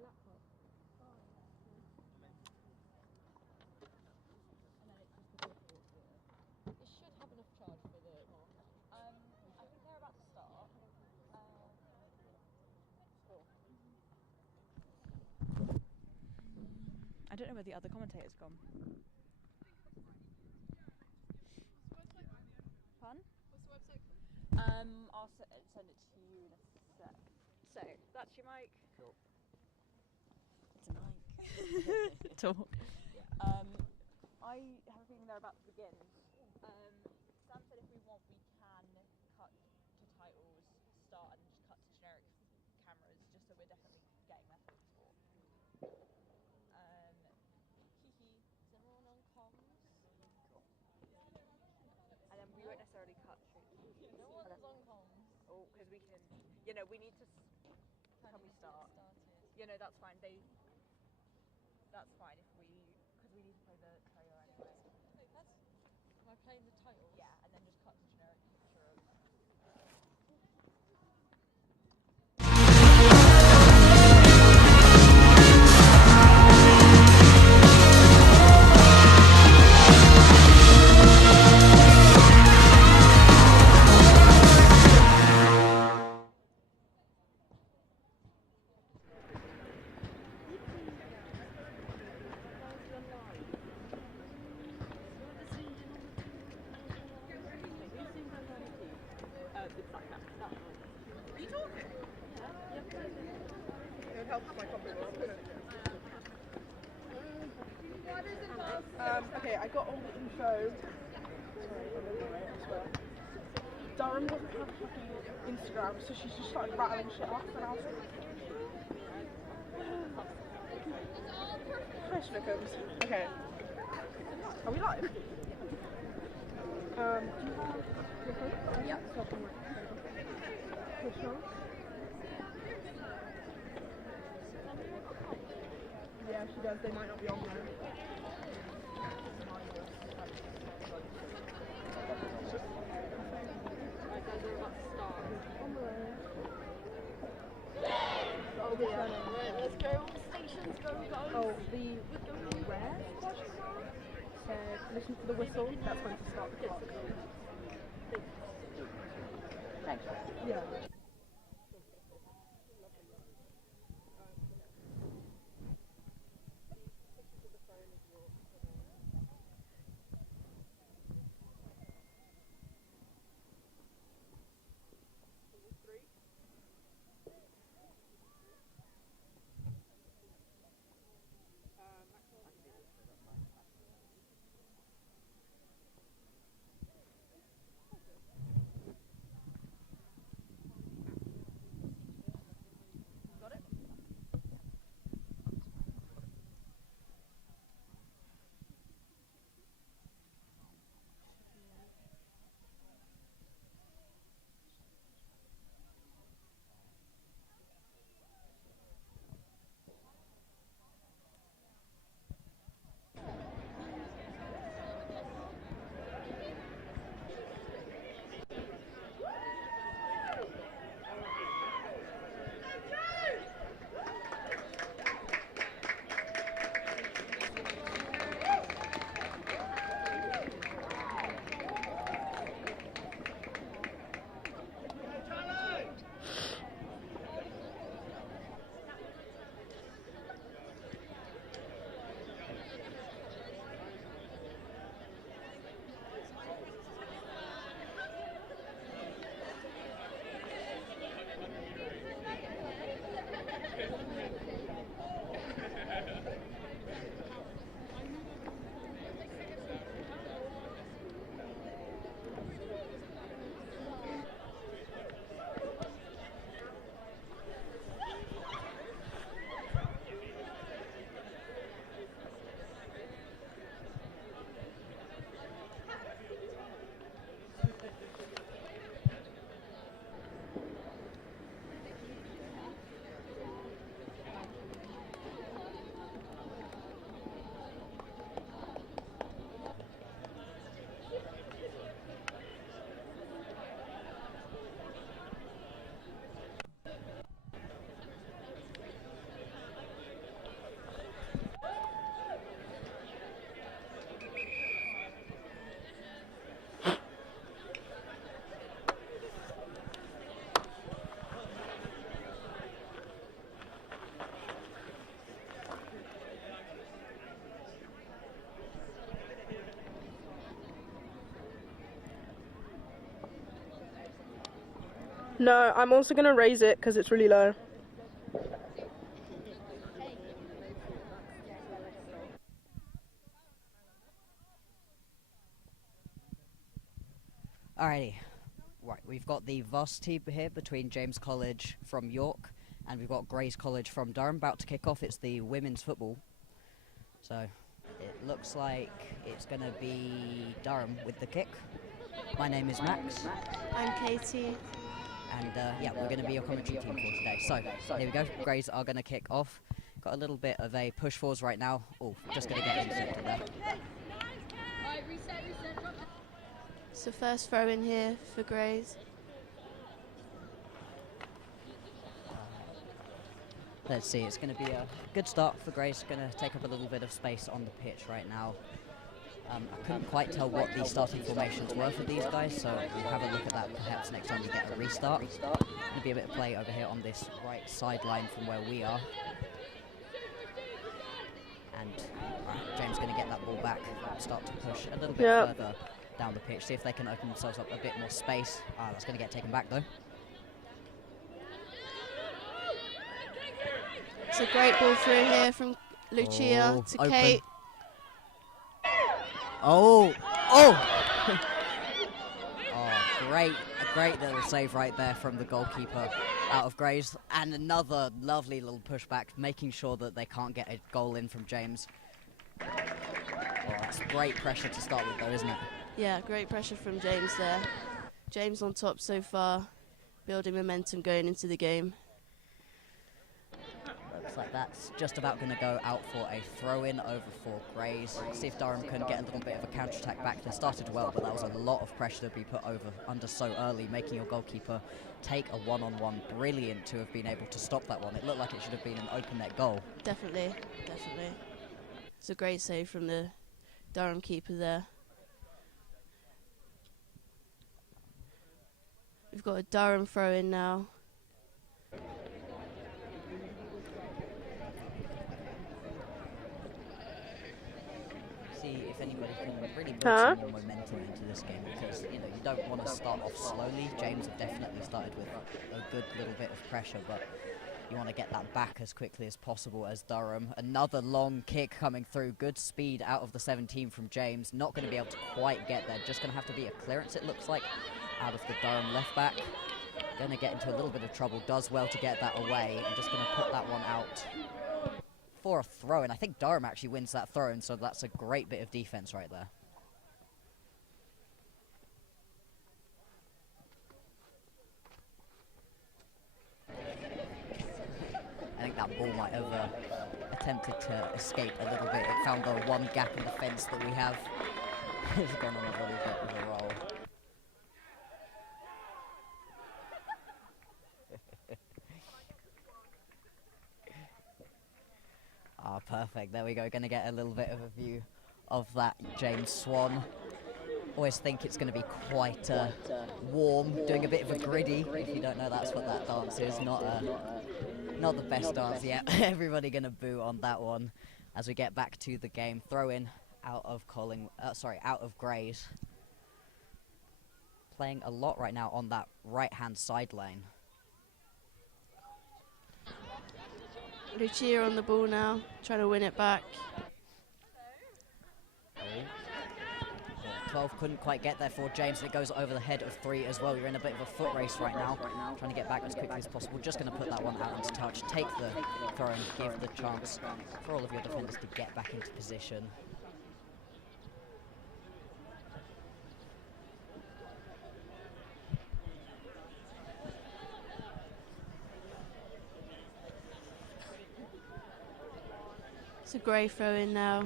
want my laptop? It should have enough charge for the market. I think they're about to start. I don't know where the other commentator's gone. Fun? What's the website? I'll send it to you in a sec. So, that's your mic. Cool. It's a mic. Talk. I have a feeling they're about to begin. Sam said if we want, we can cut to titles, start, and just cut to generic cameras, just so we're definitely getting there for the sport. Kiki, is everyone on comms? Cool. And then we won't necessarily cut straight. No one's on comms. Oh, because we can, we need to. Can we start? That's fine. That's fine if because we need to play the trailer anyway. Am I playing the title? Yeah, and then just cut to generic picture of. Okay, I got all the info. Durham doesn't have fucking Instagram, so she's just started rattling shit off, and I was like, Hi, Snookums. Okay. Are we live? Do you have your phone? Yeah. So I can push on? Yeah, she does. They might not be on there. Oh yeah. Right, let's go. Stations go, guys. Oh, the where? Listen to the whistle. That's when to start the clock. Thanks. Yeah. No, I'm also going to raise it because it's really low. Alrighty. Right, we've got the varsity here between James College from York and we've got Grays College from Durham about to kick off. It's the women's football. So it looks like it's going to be Durham with the kick. My name is Max. I'm Katie. And yeah, we're going to be your commentary team for today. So here we go. Grays are going to kick off. Got a little bit of a push forwards right now. Oh, just going to get intercepted there. It's the first throw in here for Grays. Let's see, it's going to be a good start for Grace. Going to take up a little bit of space on the pitch right now. I couldn't quite tell what the starting formations were for these guys, so we'll have a look at that perhaps next time we get a restart. Going to be a bit of play over here on this right sideline from where we are. And James going to get that ball back, start to push a little bit further down the pitch, see if they can open themselves up a bit more space. That's going to get taken back though. It's a great ball through here from Lucia to open. Kate. Oh! Oh! Great, a great little save right there from the goalkeeper out of Grays. And another lovely little pushback, making sure that they can't get a goal in from James. Oh, that's great pressure to start with though, isn't it? Yeah, great pressure from James there. James on top so far, building momentum going into the game. Looks like that's just about going to go out for a throw-in over for Grays. See if Durham can get a little bit of a counter-attack back. They started well, but that was a lot of pressure to be put under so early, making your goalkeeper take a one-on-one. Brilliant to have been able to stop that one. It looked like it should have been an open net goal. Definitely, definitely. It's a great save from the Durham keeper there. We've got a Durham throw-in now. See if anybody can really build some more momentum into this game, because you don't want to start off slowly. James have definitely started with a good little bit of pressure, but you want to get that back as quickly as possible as Durham. Another long kick coming through. Good speed out of the 17 from James. Not going to be able to quite get there. Just going to have to be a clearance, it looks like, out of the Durham left back. Going to get into a little bit of trouble. Does well to get that away. And just going to put that one out for a throw. And I think Durham actually wins that throw. And so that's a great bit of defense right there. I think that ball might have attempted to escape a little bit. It found the one gap in the fence that we have. It's gone on a little bit of a roll. Perfect. There we go. Going to get a little bit of a view of that James Swan. Always think it's going to be quite warm, doing a bit of a griddy. If you don't know, that's what that dance is. Not the best dance yet. Everybody going to boo on that one as we get back to the game. Throw in out of out of Grays. Playing a lot right now on that right-hand sideline. Lucia on the ball now, trying to win it back. 12 couldn't quite get there for James, and it goes over the head of 3 as well. You're in a bit of a foot race right now, trying to get back as quickly as possible. Just going to put that one out into touch, take the throw and give the chance for all of your defenders to get back into position. It's a great throw in now.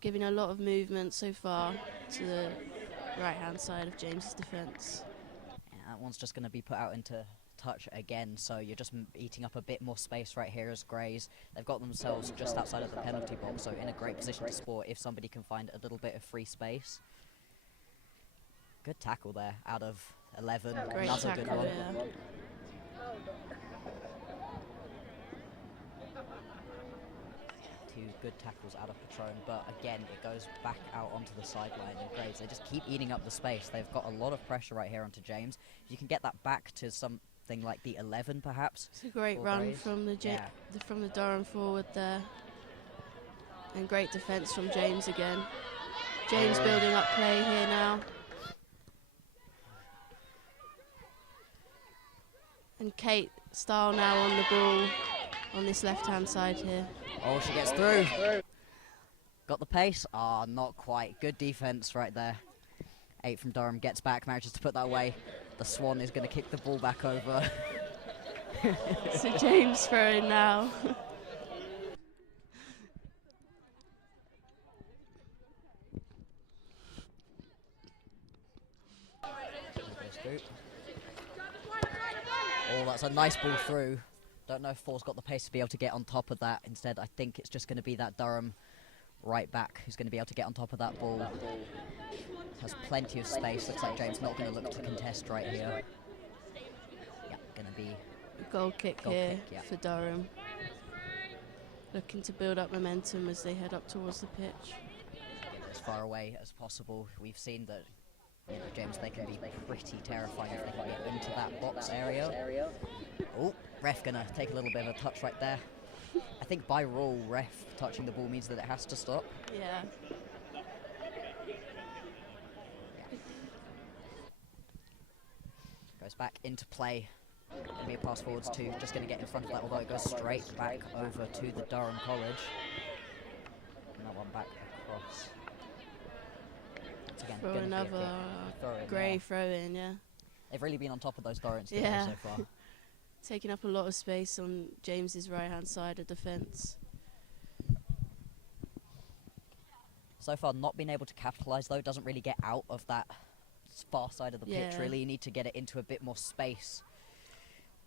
Giving a lot of movement so far to the right-hand side of James's defence. Yeah, that one's just going to be put out into touch again, so you're just eating up a bit more space right here as Grays. They've got themselves just outside of the penalty box, so in a great position to score if somebody can find a little bit of free space. Good tackle there out of 11. Great Another tackle, good one. yeah. few good tackles out of Patron, but again, it goes back out onto the sideline, and Graves, they just keep eating up the space. They've got a lot of pressure right here onto James. If you can get that back to something like the 11, perhaps. It's a great for run Graves. from Yeah. from the Durham forward there. And great defence from James again. James building up play here now. And Kate Stahl now on the ball on this left-hand side here. Oh, she gets through. Got the pace? Ah, not quite. Good defense right there. 8 from Durham, gets back, manages to put that away. The Swan is going to kick the ball back over. So James throwing now. Oh, that's a nice ball through. Don't know if Thor's got the pace to be able to get on top of that. Instead, I think it's just going to be that Durham right back who's going to be able to get on top of that ball. Has plenty of space. Looks like James not going to look to contest right here. Yeah, going to be Goal kick Goal here kick, yeah. for Durham. Looking to build up momentum as they head up towards the pitch. get as far away as possible. We've seen that, you know, James, they can be pretty terrifying if they can get into that box area. Oh, ref gonna take a little bit of a touch right there. I think by rule, ref touching the ball means that it has to stop. Yeah. Goes back into play. Gonna be a pass forwards too. Just gonna get in front of that, although it goes straight back over to the Durham College. And that one back across. Once again, For gonna be a another good throw in grey there. throw in, yeah. They've really been on top of those Thorins today Yeah. so far. Taking up a lot of space on James's right-hand side of defence. So far, not being able to capitalise though, doesn't really get out of that far side of the pitch. Yeah. Really, you need to get it into a bit more space.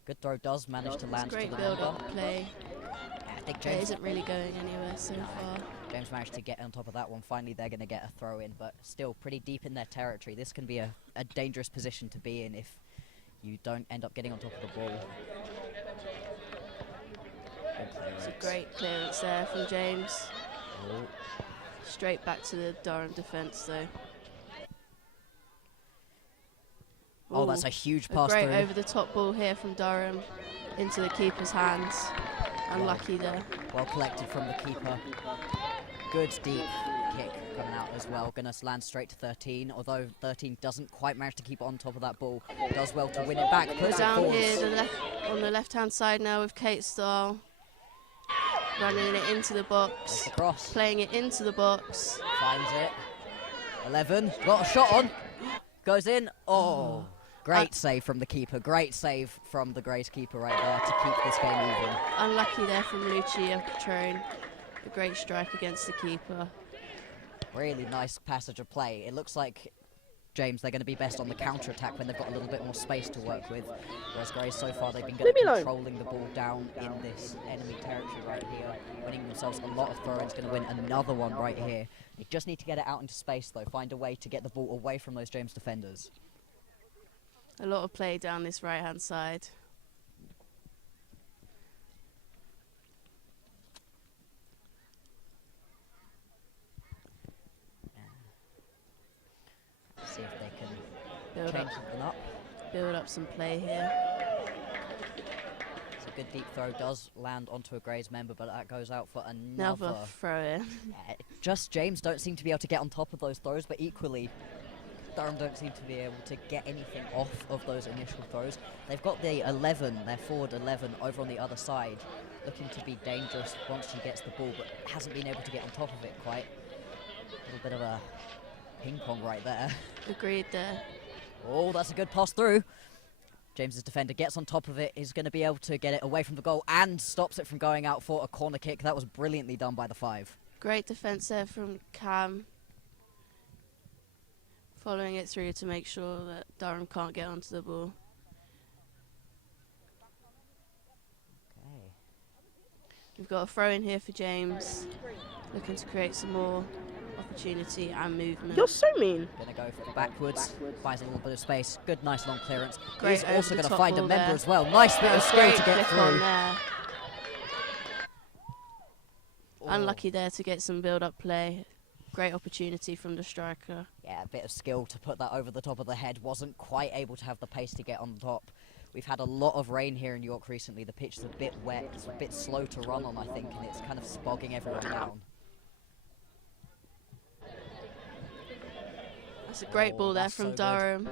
Good throw does manage to land to Great the build-up number. play. Yeah, I think It James, isn't really going anywhere so far. James managed to get on top of that one. Finally, they're going to get a throw in, but still pretty deep in their territory. This can be a dangerous position to be in if you don't end up getting on top of the ball. Good It's a clearance. great clearance there from James. Oh, Straight back to the Durham defence though. oh, that's Ooh, a huge a pass great through. over-the-top ball here from Durham into the keeper's hands. Unlucky there. Well collected from the keeper. Good deep kick coming out as well. Gonna land straight to 13, although 13 doesn't quite manage to keep on top of that ball. Does well to win it back. Puts it Down forwards. here on the left-hand side now with Kate Stahl. Running it into the There's box. the cross. Playing it into the box. Finds it. 11. Got a shot on. Goes in. Oh. Great save from the keeper. Great save from the Grays keeper right there to keep this game even. Unlucky there from Lucia Patron. A great strike against the keeper. Really nice passage of play. It looks like James, they're going to be best on the counter-attack when they've got a little bit more space to work with. Whereas Grays, so far, they've been good at controlling the ball down in this enemy territory right here. Winning themselves a lot of throw-ins, going to win another one right here. They just need to get it out into space, though. Find a way to get the ball away from those James defenders. A lot of play down this right-hand side. See if they can Build change up, something up. build up some play here. It's a good deep throw. Does land onto a Grays member, but that goes out for another. Another throw in. Just James don't seem to be able to get on top of those throws, but equally Durham don't seem to be able to get anything off of those initial throws. They've got the 11, their forward 11, over on the other side, looking to be dangerous once she gets the ball, but hasn't been able to get on top of it quite. A little bit of a ping pong right there. Agreed there. Oh, that's a good pass through. James's defender gets on top of it, is going to be able to get it away from the goal and stops it from going out for a corner kick. That was brilliantly done by the 5. Great defence there from Cam. Following it through to make sure that Durham can't get onto the ball. Okay. We've got a throw in here for James. Looking to create some more opportunity and movement. You're so mean. Gonna go for backwards, buys a little bit of space. Good, nice long clearance. Great He's also over the gonna top find a ball member there. as well. Nice bit of skill Great to get flick on through. there. Oh, Unlucky there to get some build-up play. Great opportunity from the striker. Yeah, a bit of skill to put that over the top of the head. Wasn't quite able to have the pace to get on top. We've had a lot of rain here in York recently. The pitch is a bit wet. It's a bit slow to run on, I think, and it's kind of spogging everyone down. That's a great ball there from so Durham.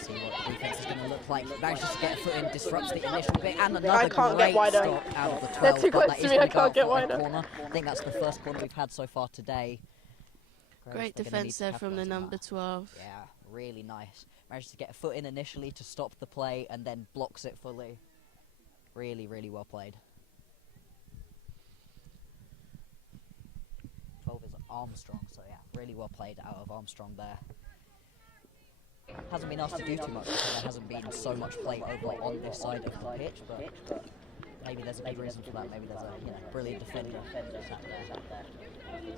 See what the defense is going to look like. Manages to get a foot in, disrupts the initial bit, and I another can't great get wider. stop out of the 12. They're too but close that to is me, gonna I go can't out get for a wider. corner. I think that's the first corner we've had so far today. Great defence there from the number 12. Yeah, really nice. Manages to get a foot in initially to stop the play, and then blocks it fully. Really, really well played. 12 is Armstrong, so yeah, really well played out of Armstrong there. Hasn't been asked to do too much because there hasn't been so much play over on this side of the pitch, but maybe there's a good reason for that. Maybe there's a brilliant defender sat there.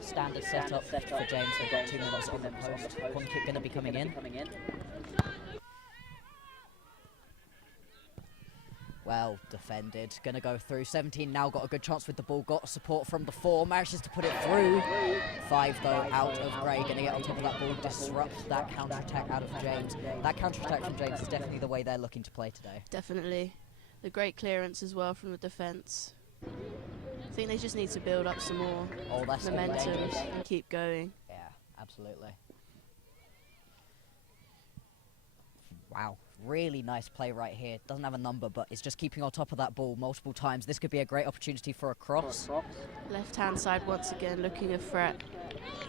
Standard setup for James. They've got 2 minutes on the post. One kick going to be coming in. Well defended. Going to go through. 17 now got a good chance with the ball. Got support from the 4. Manages to put it through. 5 though out of Gray. Going to get on top of that ball. Disrupt that counter-attack out of James. That counter-attack from James is definitely the way they're looking to play today. Definitely. The great clearance as well from the defence. I think they just need to build up some more momentum and keep going. Yeah, absolutely. Wow, really nice play right here. Doesn't have a number, but it's just keeping on top of that ball multiple times. This could be a great opportunity for a cross. Left-hand side once again looking a threat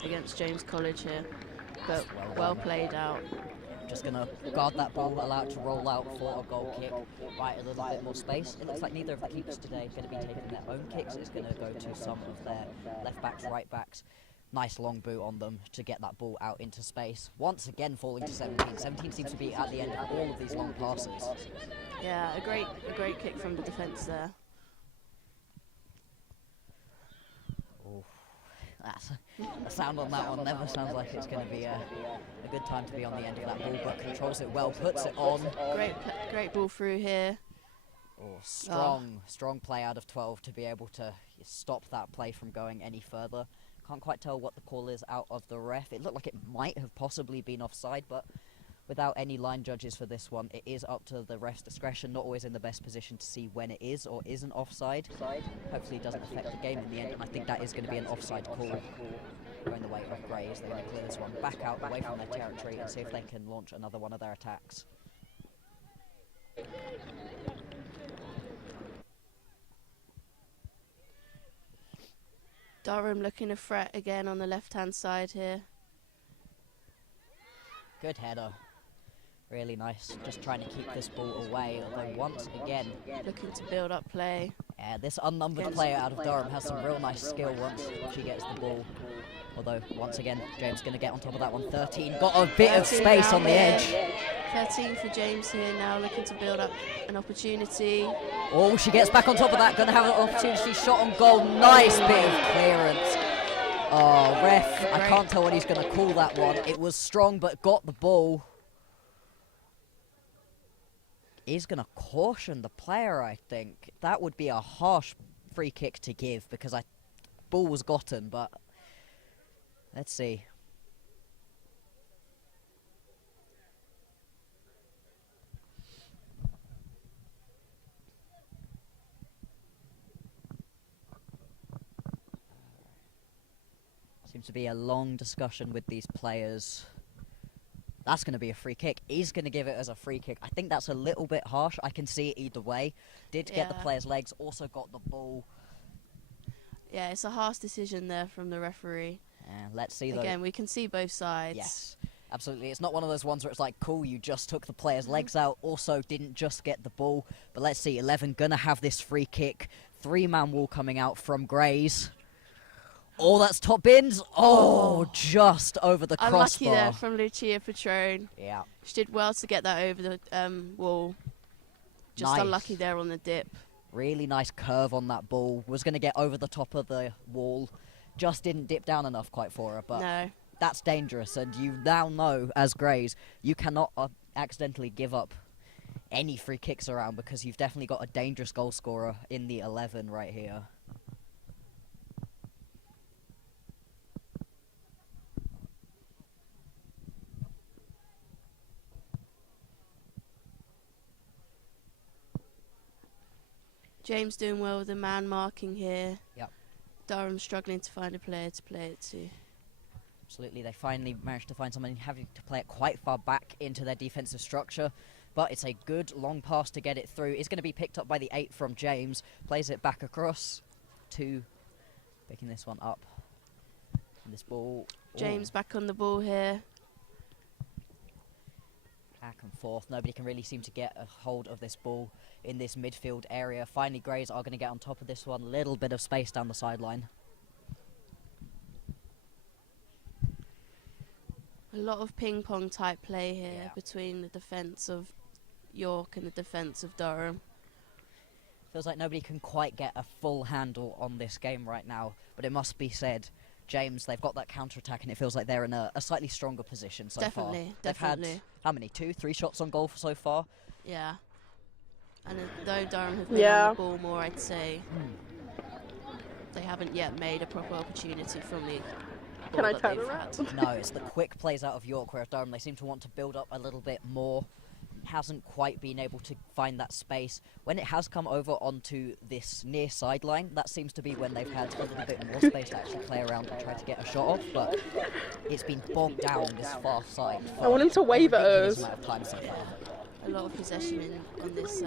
against James College here, but well played out. Just going to guard that ball, allow it to roll out for a goal kick. Right, a little bit more space. It looks like neither of the keepers today are going to be taking their own kicks. It's going to go to some of their left backs, right backs. Nice long boot on them to get that ball out into space. Once again falling to 17. 17 seems to be at the end of all of these long passes. Yeah, a great kick from the defence there. Ooh, that's the sound on that one never sounds like it's going to be a good time to be on the end of that ball, but controls it well, puts it on. Great ball through here. Oh, strong play out of 12 to be able to stop that play from going any further. Can't quite tell what the call is out of the ref. It looked like it might have possibly been offside, but without any line judges for this one, it is up to the ref's discretion. Not always in the best position to see when it is or isn't offside. Hopefully it doesn't affect the game in the end, and I think that is going to be an offside call going the way of Gray as they're going to clear this one back out away from their territory and see if they can launch another one of their attacks. Durham looking a threat again on the left-hand side here. Good header. Really nice. Just trying to keep this ball away, although once again... Looking to build up play. Yeah, this unnumbered player out of Durham has some real nice skill once she gets the ball. Although, once again, James going to get on top of that one. 13, got a bit of space on the edge. 13 for James here now, looking to build up an opportunity. Oh, she gets back on top of that, going to have an opportunity, shot on goal. Nice bit of clearance. Oh, ref, I can't tell what he's going to call that one. It was strong, but got the ball. He's going to caution the player, I think. That would be a harsh free kick to give because ball was gotten, but let's see. Seems to be a long discussion with these players. That's going to be a free kick. He's going to give it as a free kick. I think that's a little bit harsh. I can see it either way. Did get the player's legs, also got the ball. Yeah, it's a harsh decision there from the referee. Let's see though. Again, we can see both sides. Yes, absolutely. It's not one of those ones where it's like, cool, you just took the player's legs out, also didn't just get the ball. But let's see, 11 going to have this free kick. 3-man wall coming out from Grays. Oh, that's top bins. Oh, just over the crossbar. Unlucky there from Lucia Petrone. Yeah. She did well to get that over the wall. Just unlucky there on the dip. Really nice curve on that ball. Was going to get over the top of the wall. Just didn't dip down enough quite for her. But no. That's dangerous. And you now know, as Grays, you cannot accidentally give up any free kicks around, because you've definitely got a dangerous goal scorer in the 11 right here. James doing well with the man marking here. Yep. Durham struggling to find a player to play it to. Absolutely, they finally managed to find someone having to play it quite far back into their defensive structure, but it's a good long pass to get it through. It's going to be picked up by the 8 from James, plays it back across to picking this one up. And this ball... James back on the ball here. Back and forth, nobody can really seem to get a hold of this ball in this midfield area. Finally, Grays are going to get on top of this one. Little bit of space down the sideline. A lot of ping pong type play here between the defence of York and the defence of Durham. Feels like nobody can quite get a full handle on this game right now, but it must be said, James, they've got that counter-attack, and it feels like they're in a slightly stronger position so far. They've had, how many, 2, 3 shots on goal so far? Yeah. And though Durham have been on the ball more, I'd say they haven't yet made a proper opportunity from the ball. Can I turn around? No, it's the quick plays out of York, whereas Durham, they seem to want to build up a little bit more. Hasn't quite been able to find that space. When it has come over onto this near sideline, that seems to be when they've had a little bit more space to actually play around and try to get a shot off, but it's been bogged down this far side. I want him to wave at us. Amount of time so far. A lot of possession on this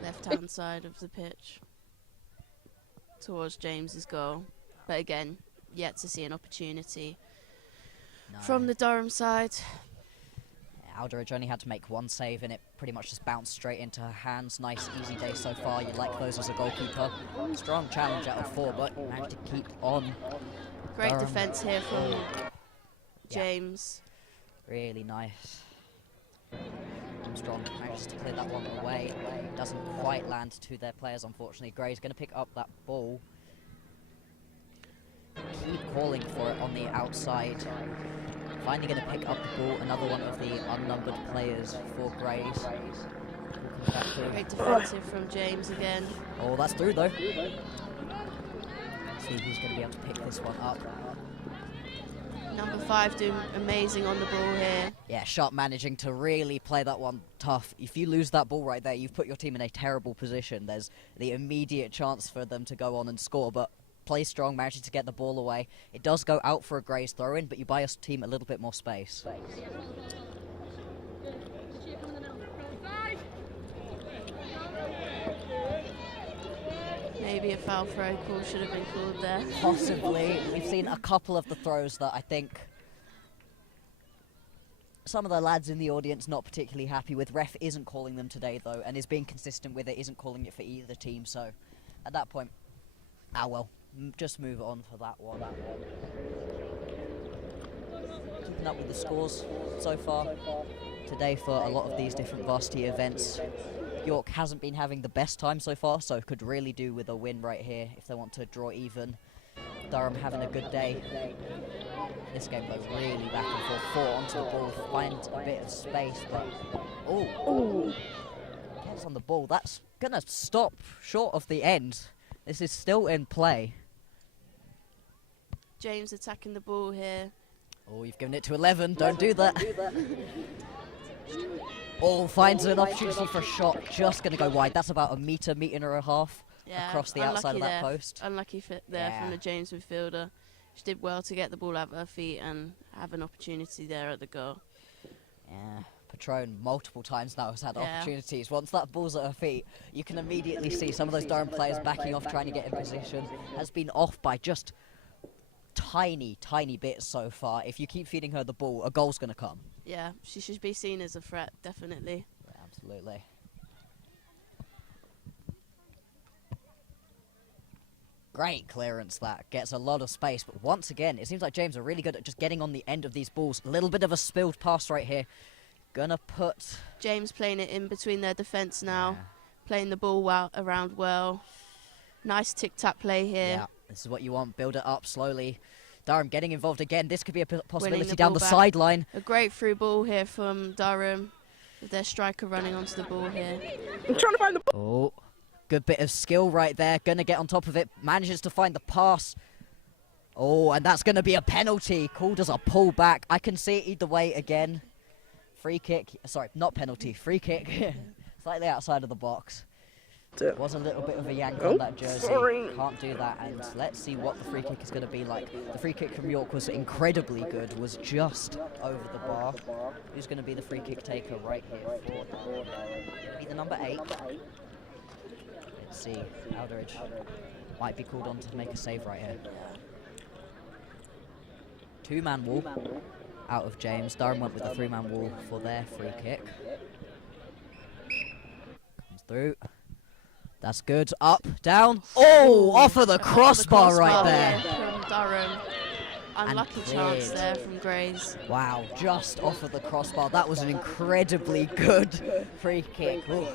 left-hand side of the pitch towards James's goal. But again, yet to see an opportunity from the Durham side. Alderidge only had to make one save and it pretty much just bounced straight into her hands. Nice, easy day so far. You like those as a goalkeeper. Strong challenge out of 4, but managed to keep on. Great defence here from James. Really nice. Armstrong manages to clear that one away. Doesn't quite land to their players, unfortunately. Gray's going to pick up that ball. Keep calling for it on the outside. Finally going to pick up the ball. Another one of the unnumbered players for Grays. Great defensive from James again. Oh, that's through though. See who's going to be able to pick this one up. Number 5 doing amazing on the ball here. Yeah, Sharp managing to really play that one tough. If you lose that ball right there, you've put your team in a terrible position. There's the immediate chance for them to go on and score, but play strong, manages to get the ball away. It does go out for a Grays throw-in, but you buy your team a little bit more space. Maybe a foul throw call should have been called there. Possibly. We've seen a couple of the throws that I think some of the lads in the audience not particularly happy with. Ref isn't calling them today, though, and is being consistent with it, isn't calling it for either team. So at that point, well, just move on for that one. Keeping up with the scores so far today for a lot of these different varsity events. York hasn't been having the best time so far, so could really do with a win right here if they want to draw even. Durham having a good day. This game though, really back and forth. 4 onto the ball, finds a bit of space, but gets on the ball. That's gonna stop short of the end. This is still in play. James attacking the ball here. Oh, you've given it to 11. Don't do that. Oh, finds an opportunity for a shot. Just going to go wide. That's about a metre and a half across the outside of that post. Unlucky fit there from the James midfielder. She did well to get the ball out of her feet and have an opportunity there at the goal. Yeah, Patron multiple times now has had opportunities. Once that ball's at her feet, you can immediately see some of those Durham players backing off, trying to get in position. Has been off by just tiny bits so far. If you keep feeding her the ball, a goal's going to come. Yeah, she should be seen as a threat, definitely. Yeah, absolutely. Great clearance, that gets a lot of space, but once again, it seems like James are really good at just getting on the end of these balls. A little bit of a spilled pass right here. Gonna put... James playing it in between their defence now, playing the ball around well. Nice tic-tac play here. Yeah, this is what you want, build it up slowly. Durham getting involved again. This could be a possibility the down the sideline. A great through ball here from Durham. with their striker running onto the ball here. I'm trying to find the Oh, good bit of skill right there. Gonna get on top of it. Manages to find the pass. Oh, and that's gonna be a penalty. Called as a pullback. I can see it either way again. Free kick. Sorry, not penalty. Free kick. Slightly outside of the box. Was a little bit of a yank on that jersey. Sorry. Can't do that. And let's see what the free kick is going to be like. The free kick from York was incredibly good. Was just over the bar. Who's going to be the free kick taker right here? For be the number 8. Let's see. Aldridge might be called on to make a save right here. 2-man wall out of James. Durham went with a 3-man wall for their free kick. Comes through. That's good. Up, down. Oh, off of the crossbar right there. From Durham. Unlucky chance cleared. there from Grays. Wow, just off of the crossbar. That was an incredibly good free kick. Ooh.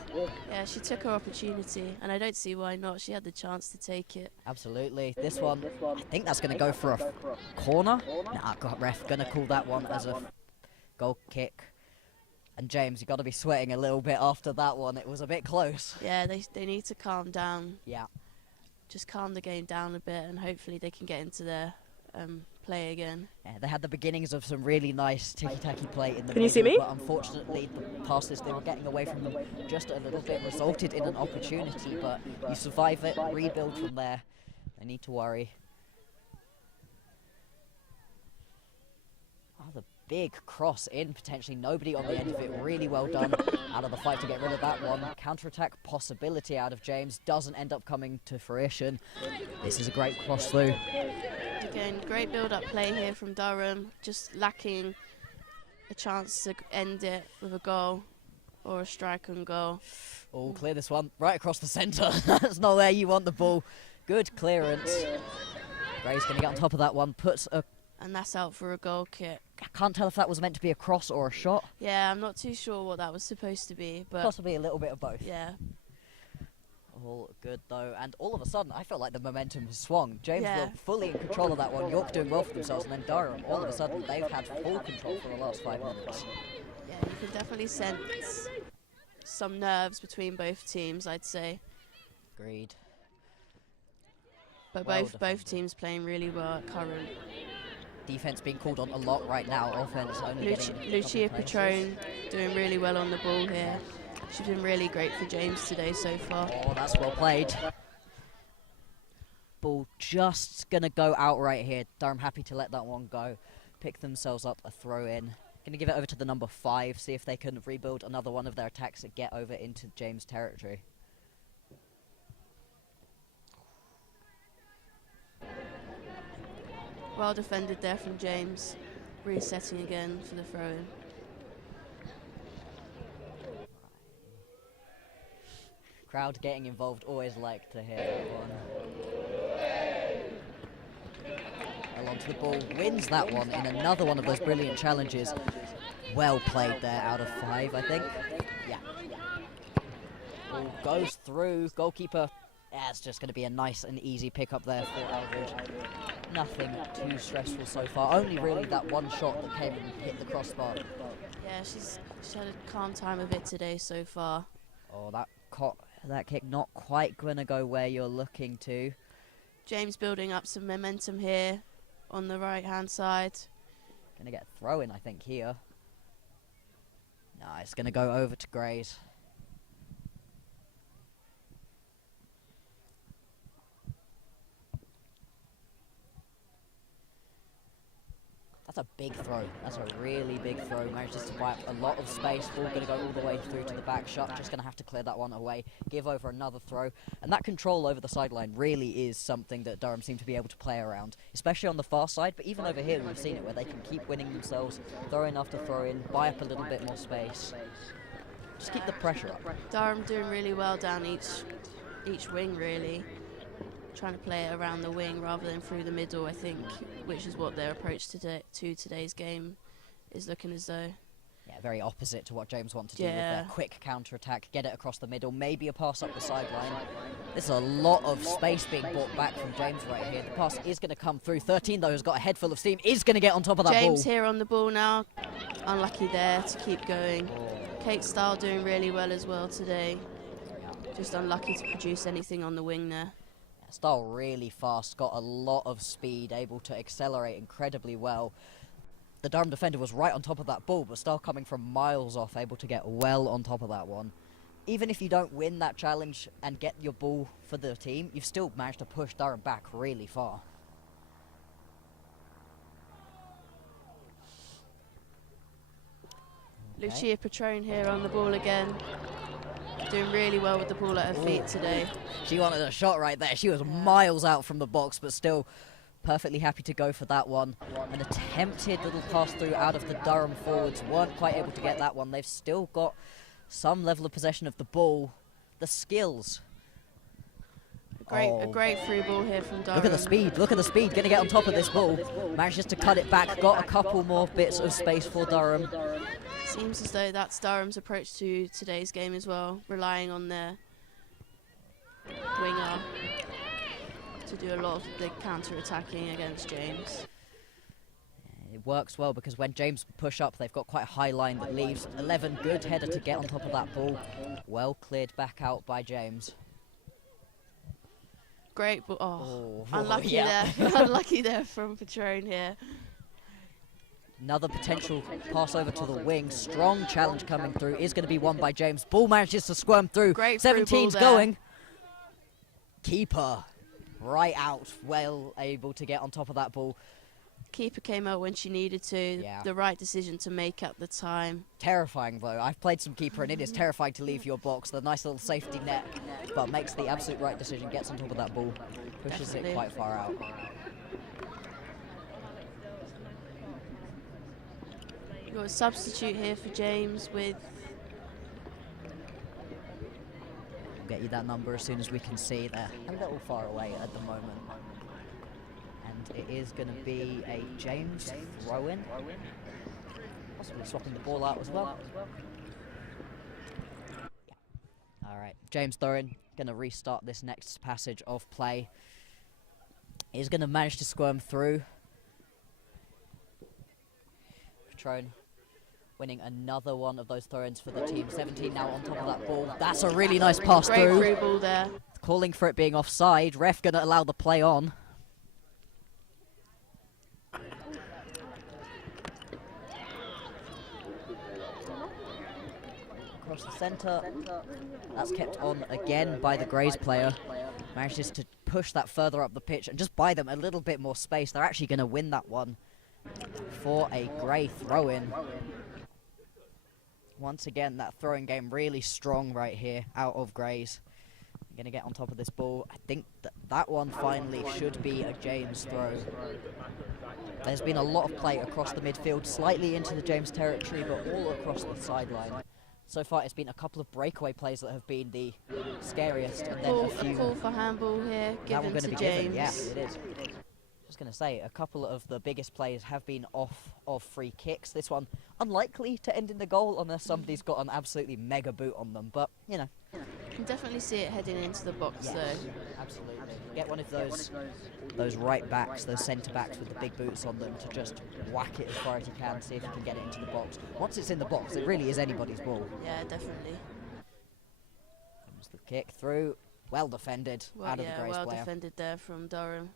Yeah, she took her opportunity, and I don't see why not. She had the chance to take it. Absolutely. This one, I think that's going to go for a corner. Nah, ref going to call that one as a goal kick. And James, you got to be sweating a little bit after that one. It was a bit close. Yeah, they need to calm down. Yeah. Just calm the game down a bit, and hopefully they can get into their play again. Yeah, they had the beginnings of some really nice ticky-tacky play in the Can you see me? But unfortunately, the passes they were getting away from them just a little bit resulted in an opportunity. But you survive it, rebuild from there. No need to worry. Oh, the big cross in, potentially nobody on the end of it. Really well done out of the fight to get rid of that one. Counter-attack possibility out of James doesn't end up coming to fruition. This is a great cross through. Again, great build-up play here from Durham, just lacking a chance to end it with a goal or a strike on goal. Oh, clear this one right across the centre. That's not where you want the ball. Good clearance. Gray's going to get on top of that one. Puts a... And that's out for a goal kick. I can't tell if that was meant to be a cross or a shot. Yeah, I'm not too sure what that was supposed to be, but Possibly a little bit of both. yeah. All good though, and all of a sudden I felt like the momentum has swung. James Yeah. were fully in control of that one. York doing well for themselves, and then Durham, all of a sudden they've had full control for the last 5 minutes. Yeah, you can definitely sense some nerves between both teams, I'd say. Agreed. But Well both defended. teams playing really well at current. Defense being called on a lot right now. Offense only getting a couple Lucia of places. Petrone doing really well on the ball here. She's been really great for James today so far. Oh, that's well played. Ball just gonna go out right here. Durham happy to let that one go. Pick themselves up a throw in. Gonna give it over to the number 5. See if they can rebuild another one of their attacks and get over into James' territory. Well defended there from James. Resetting again for the throw-in. Crowd getting involved, always like to hear that one. Well onto the ball, wins that one in another one of those brilliant challenges. Well played there out of 5, I think. Yeah. Ball goes through, goalkeeper. Yeah, it's just going to be a nice and easy pick up there for Aldridge. Nothing too stressful so far. Only really that one shot that came and hit the crossbar. Yeah, she's had a calm time of it today so far. Oh, that kick not quite going to go where you're looking to. James building up some momentum here on the right-hand side. Going to get a throw in, I think, here. No, it's going to go over to Grays. That's a big throw. That's a really big throw. Manages to buy up a lot of space. Ball going to go all the way through to the back shot. Just going to have to clear that one away. Give over another throw. And that control over the sideline really is something that Durham seem to be able to play around, especially on the far side. But even over here, we've seen it where they can keep winning themselves, throw in after throw in, buy up a little bit more space. Just keep the pressure up. Durham doing really well down each wing, really. Trying to play it around the wing rather than through the middle, I think, which is what their approach to today's game is looking as though. Yeah, very opposite to what James want to do with their quick counter-attack, get it across the middle, maybe a pass up the sideline. There's a lot of space being brought back from James right here. The pass is going to come through. 13, though, has got a head full of steam, is going to get on top of that ball. James here on the ball now. Unlucky there to keep going. Kate Stahl doing really well as well today. Just unlucky to produce anything on the wing there. Stahl really fast, got a lot of speed, able to accelerate incredibly well. The Durham defender was right on top of that ball, but Stahl coming from miles off, able to get well on top of that one. Even if you don't win that challenge and get your ball for the team, you've still managed to push Durham back really far. Okay. Lucia Petrone here on the ball again. Doing really well with the ball at her feet today. She wanted a shot right there. She was miles out from the box, but still perfectly happy to go for that one. An attempted little pass through out of the Durham forwards. Weren't quite able to get that one. They've still got some level of possession of the ball. The skills. A great through ball here from Durham. Look at the speed. Look at the speed. Going to get on top of this ball. Manages to cut it back. Got a couple more bits of space for Durham. Seems as though that's Durham's approach to today's game as well, relying on their winger to do a lot of the counter-attacking against James. It works well because when James push up, they've got quite a high line that leaves 11. Good header to get on top of that ball. Well cleared back out by James. Great, but unlucky yeah. there. Unlucky there from Petrone here. Another potential pass over to the wing. Strong challenge coming through. Is going to be won by James. Ball manages to squirm through. Great 17's going. Keeper right out. Well able to get on top of that ball. Keeper came out when she needed to. Yeah. The right decision to make at the time. Terrifying though. I've played some keeper and it is terrifying to leave your box. The nice little safety net, but makes the absolute right decision. Gets on top of that ball. Pushes Definitely. it quite far out. We've got a substitute here for James with... We'll get you that number as soon as we can see. They're a little far away at the moment. And it is going to be a James throw-in. Possibly swapping the ball out as well. Yeah. All right, James throw-in. Going to restart this next passage of play. He's going to manage to squirm through. Petrone winning another one of those throw-ins for the team. 17 now on top of that ball. That's a really nice pass Great through ball there. Calling for it being offside. Ref going to allow the play on. Across the centre. That's kept on again by the Grays player. Manages to push that further up the pitch and just buy them a little bit more space. They're actually going to win that one for a Grey throw-in. Once again, that throwing game really strong right here out of Grays. Going to get on top of this ball. I think that one finally should be a James throw. There's been a lot of play across the midfield, slightly into the James territory, but all across the sideline. So far, it's been a couple of breakaway plays that have been the scariest, and then a few. Call for handball here, given to James. Yeah, it is. I was going to say, a couple of the biggest plays have been off of free kicks. This one, unlikely to end in the goal unless somebody's got an absolutely mega boot on them, but, you know. You can definitely see it heading into the box, though. Absolutely. Get one of those right backs, those centre backs with the big boots on them to just whack it as far as you can, see if you can get it into the box. Once it's in the box, it really is anybody's ball. Yeah, definitely. Comes the kick through. Well defended out of the Grays player. Well defended there from Durham.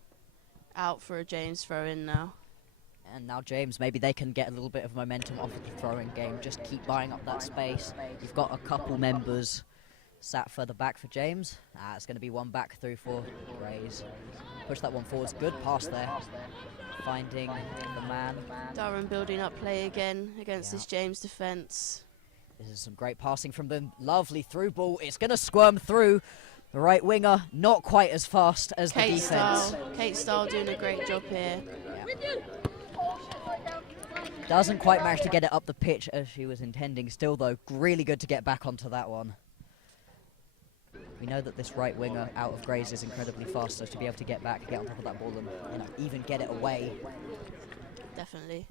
Out for a James throw-in now. And now James, maybe they can get a little bit of momentum off of the throwing game. Just keep buying up that space. You've got a couple members sat further back for James. It's going to be one back through for Grays. Push that one forwards. Good pass there. Finding the man. Durham building up play again against this James defence. This is some great passing from them. Lovely through ball. It's going to squirm through. The right winger, not quite as fast as the defence. Kate Stahl doing a great job here. Yeah. Doesn't quite manage to get it up the pitch as she was intending. Still, though, really good to get back onto that one. We know that this right winger out of Grays is incredibly fast, so to be able to get back, get on top of that ball and even get it away. Definitely.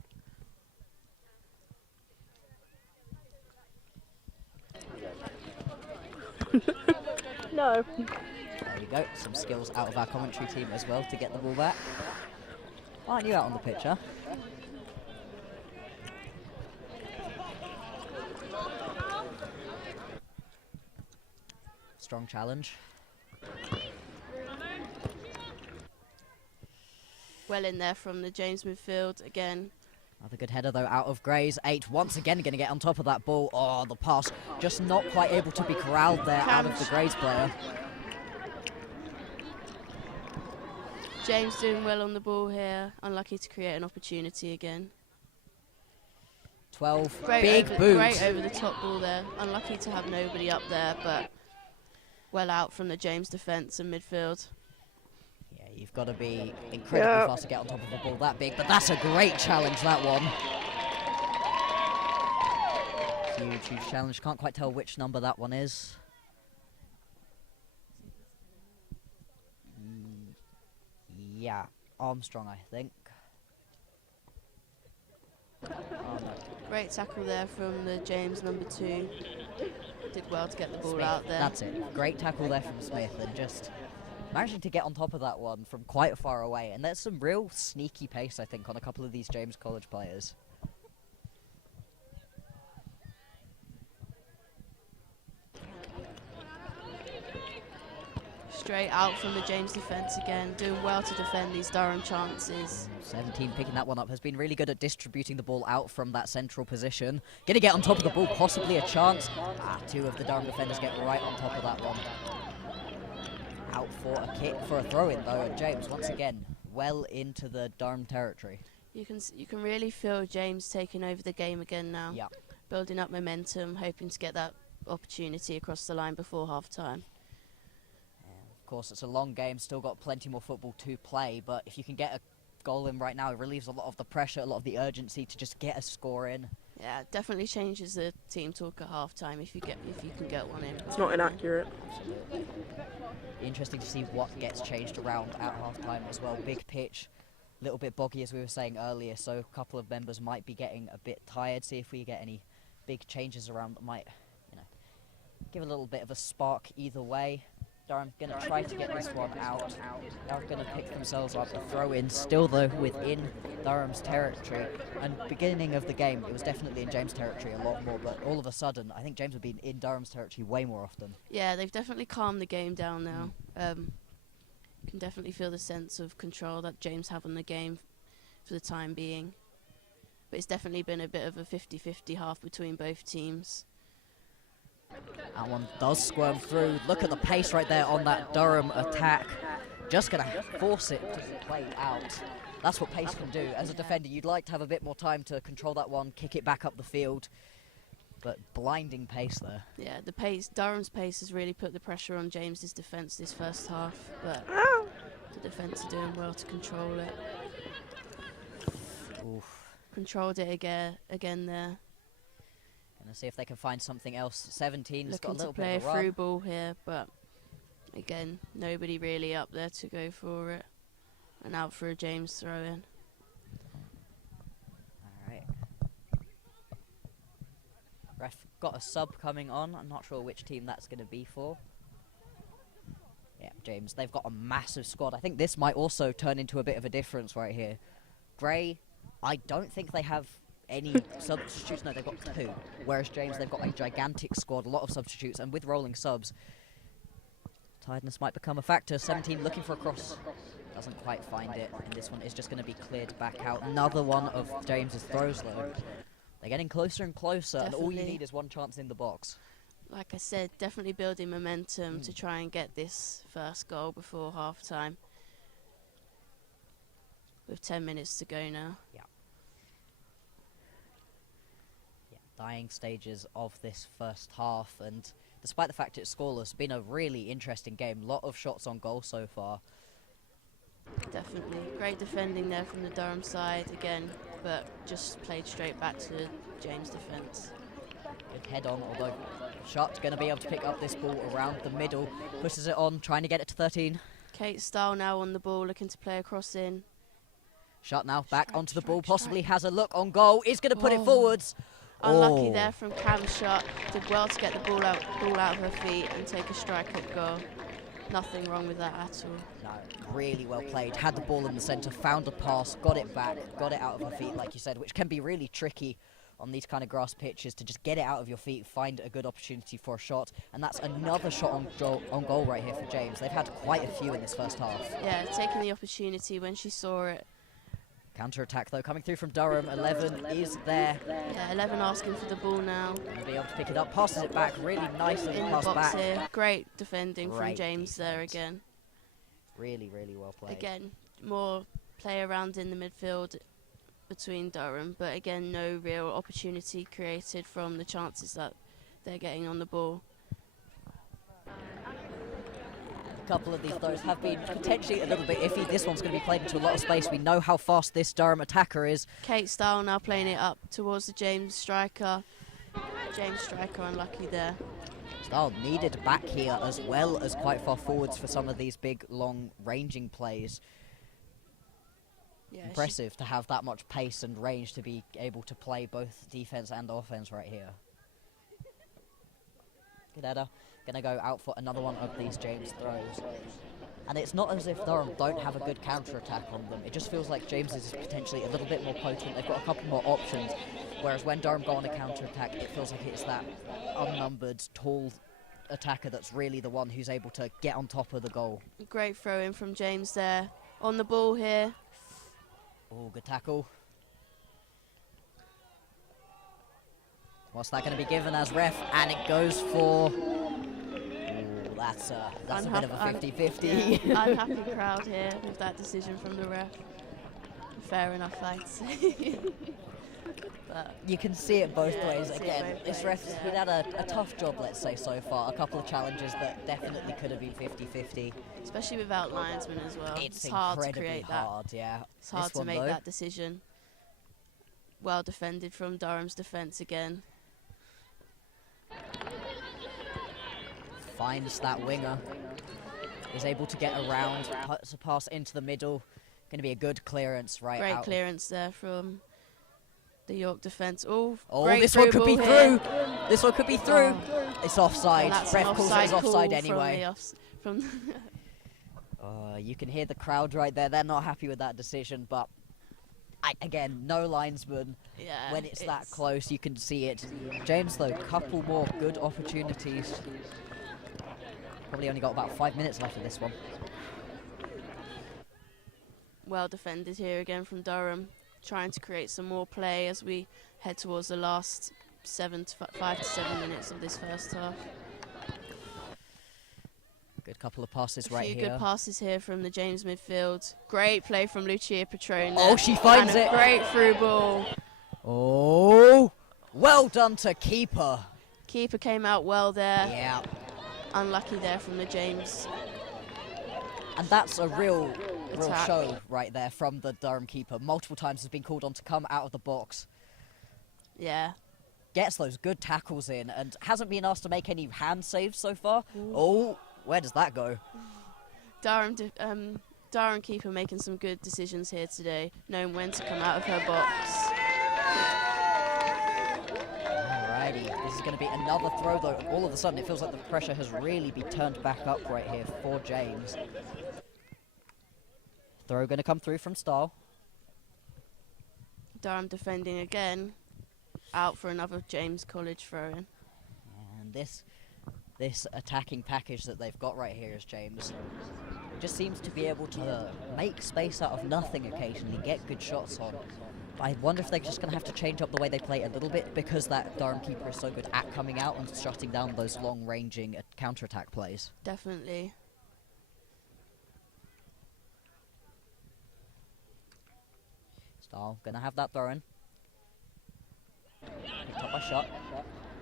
No. There we go. Some skills out of our commentary team as well to get the ball back. Why aren't you out on the pitch, huh? Strong challenge. Well in there from the James midfield again. Another good header though out of Gray's. 8 once again going to get on top of that ball. Oh, the pass just not quite able to be corralled there out of the Grays player. James doing well on the ball here. Unlucky to create an opportunity again. 12, big boot. Great over the top ball there. Unlucky to have nobody up there, but well out from the James defence and midfield. Yeah, you've got to be incredibly fast to get on top of a ball that big, but that's a great challenge, that one. Huge, huge challenge. Can't quite tell which number that one is. Yeah, Armstrong, I think. Oh, no. Great tackle there from the James number 2. Did well to get the ball Smith, out there. That's it. Great tackle there from Smith, and just managing to get on top of that one from quite far away. And there's some real sneaky pace, I think, on a couple of these James College players. Straight out from the James defence again, doing well to defend these Durham chances. 17 picking that one up, has been really good at distributing the ball out from that central position. Gonna get on top of the ball, possibly a chance. 2 of the Durham defenders get right on top of that one. Out for a kick, for a throw-in though, and James once again well into the Durham territory. You can really feel James taking over the game again now. Yeah. Building up momentum, hoping to get that opportunity across the line before half-time. Of course, it's a long game, still got plenty more football to play, but if you can get a goal in right now, it relieves a lot of the pressure, a lot of the urgency to just get a score in. Yeah, it definitely changes the team talk at half-time if you can get one in. It's not inaccurate. Absolutely. Interesting to see what gets changed around at half-time as well. Big pitch, a little bit boggy as we were saying earlier, so a couple of members might be getting a bit tired. See if we get any big changes around that might, give a little bit of a spark either way. Durham going to try to get this one out. Durham going to pick themselves up. A throw-in, still though within Durham's territory. And beginning of the game, it was definitely in James' territory a lot more, but all of a sudden, I think James have been in Durham's territory way more often. Yeah, they've definitely calmed the game down now. Can definitely feel the sense of control that James have on the game for the time being. But it's definitely been a bit of a 50-50 half between both teams. That one does squirm through. Look at the pace right there on that Durham attack. Just going to force it to be played out. That's what pace can do. As a defender, you'd like to have a bit more time to control that one, kick it back up the field. But blinding pace there. Yeah, Durham's pace has really put the pressure on James's defence this first half. But the defence are doing well to control it. Oof. Controlled it again there. Gonna see if they can find something else. 17's got a Looking little to play bit of a a run. through ball here, but again, nobody really up there to go for it. And out for a James throw-in. Alright. Ref got a sub coming on. I'm not sure which team that's going to be for. Yeah, James. They've got a massive squad. I think this might also turn into a bit of a difference right here. Gray, I don't think they have any substitutes. No, they've got 2. Whereas James, they've got a gigantic squad, a lot of substitutes, and with rolling subs, tiredness might become a factor. 17 looking for a cross. Doesn't quite find it, and this one is just going to be cleared back out. Another one of James's throws, though. They're getting closer and closer, and all you need is one chance in the box. Like I said, definitely building momentum to try and get this first goal before half-time. With 10 minutes to go now. Yeah. Dying stages of this first half, and despite the fact it's scoreless, it's been a really interesting game. Lot of shots on goal so far. Definitely. Great defending there from the Durham side again, but just played straight back to James' defence. Good head on, although Sharp's going to be able to pick up this ball around the middle. Pushes it on, trying to get it to 13. Kate Stahl now on the ball, looking to play a cross in. Sharp now back onto the ball, possibly has a look on goal. Is going to put it forwards. Unlucky there from Cam Sharp. Did well to get the ball out of her feet and take a strike at goal. Nothing wrong with that at all. No, really well played. Had the ball in the centre, found a pass, got it back, got it out of her feet, like you said, which can be really tricky on these kind of grass pitches to just get it out of your feet, find a good opportunity for a shot, and that's another shot on goal right here for James. They've had quite a few in this first half. Yeah, taking the opportunity when she saw it. Counter-attack though coming through from Durham. 11 is there. Yeah, 11 asking for the ball now. Gonna be able to pick it up, passes it back, really nice In the pass box back. here. Great defending from Great James there defense. again. Really, really well played. Again, more play around in the midfield between Durham, but again, no real opportunity created from the chances that they're getting on the ball. A couple of these throws have been potentially a little bit iffy. This one's going to be played into a lot of space. We know how fast this Durham attacker is. Kate Stahl now playing it up towards the James striker. James striker unlucky there. Stahl needed back here as well as quite far forwards for some of these big, long ranging plays. Yeah, Impressive to have that much pace and range to be able to play both defense and offense right here. Good header. Gonna go out for another one of these James throws. And it's not as if Durham don't have a good counter-attack on them. It just feels like James is potentially a little bit more potent. They've got a couple more options. Whereas when Durham go on a counter-attack, it feels like it's that unnumbered, tall attacker that's really the one who's able to get on top of the goal. Great throw in from James there. On the ball here. Oh, good tackle. What's that going to be given as ref? And it goes for... Ooh, that's a bit of a 50-50. Yeah, unhappy crowd here with that decision from the ref. Fair enough, I'd say. But you can see it both Yeah, ways. you see it Again, both this ways, ref's yeah. he'd had a tough job, let's say, so far. A couple of challenges that definitely could have been 50-50. especially without linesmen as well. It's hard to incredibly create hard, yeah. It's hard This to one, make though, that decision. Well defended from Durham's defence again. finds that winger, is able to get around, puts a pass into the middle. Going to be a good clearance right Great out. clearance there from the York defence. Oh, This one could be through. here. This one could be through. It's offside. And that's Ref an calls it as offside call anyway. From You can hear the crowd right there. They're not happy with that decision, but again, no linesman. yeah, When it's that close, you can see it. James, though, couple more good opportunities. Probably only got about 5 minutes left of this one. Well defended here again from Durham, trying to create some more play as we head towards the last 5 to 7 minutes of this first half. Good couple of passes A right few here. good passes here from the James midfield. Great play from Lucia Petrone. Oh, she finds and it. A great through ball. Oh, well done to keeper. Keeper came out well there. Yeah, Unlucky there from the James. and that's a real Attack. show right there from the Durham keeper. Multiple times has been called on to come out of the box. Yeah. Gets those good tackles in and hasn't been asked to make any hand saves so far. Oh, where does that go? Durham keeper making some good decisions here today, knowing when to come out of her box. Alrighty, this is going to be another throw though. All of a sudden it feels like the pressure has really been turned back up right here for James. Throw going to come through from Stahl. Durham defending again. Out for another James College throw-in. And this attacking package that they've got right here is James. Just seems to be able to make space out of nothing occasionally, get good shots on. I wonder if they're just going to have to change up the way they play a little bit because that Durham keeper is so good at coming out and shutting down those long-ranging counter-attack plays. Definitely. Stahl going to have that throw-in. Picked up by Shot.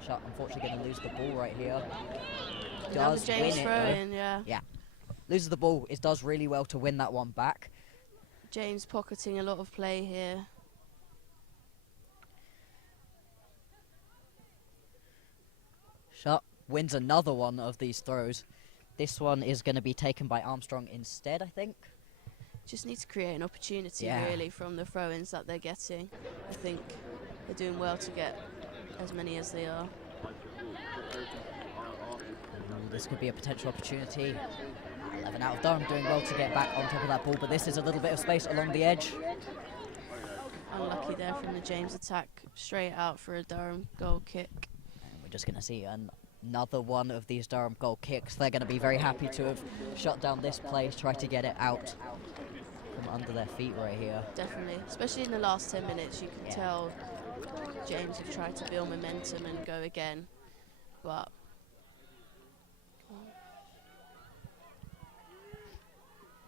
Shot unfortunately going to lose the ball right here. Another Does James win it throw-in, though. yeah. Yeah. Loses the ball. It does really well to win that one back. James pocketing a lot of play here. Shot wins another one of these throws. This one is going to be taken by Armstrong instead, I think. Just need to create an opportunity, Yeah. really, from the throw-ins that they're getting. I think they're doing well to get as many as they are. Ooh, this could be a potential opportunity. 11 out of Durham doing well to get back on top of that ball, but this is a little bit of space along the edge. Unlucky there from the James attack. Straight out for a Durham goal kick. And we're just going to see another one of these Durham goal kicks. They're going to be very happy to have shut down this play, try to get it out from under their feet right here. Definitely, especially in the last 10 minutes, you can Yeah. tell James have tried to build momentum and go again, but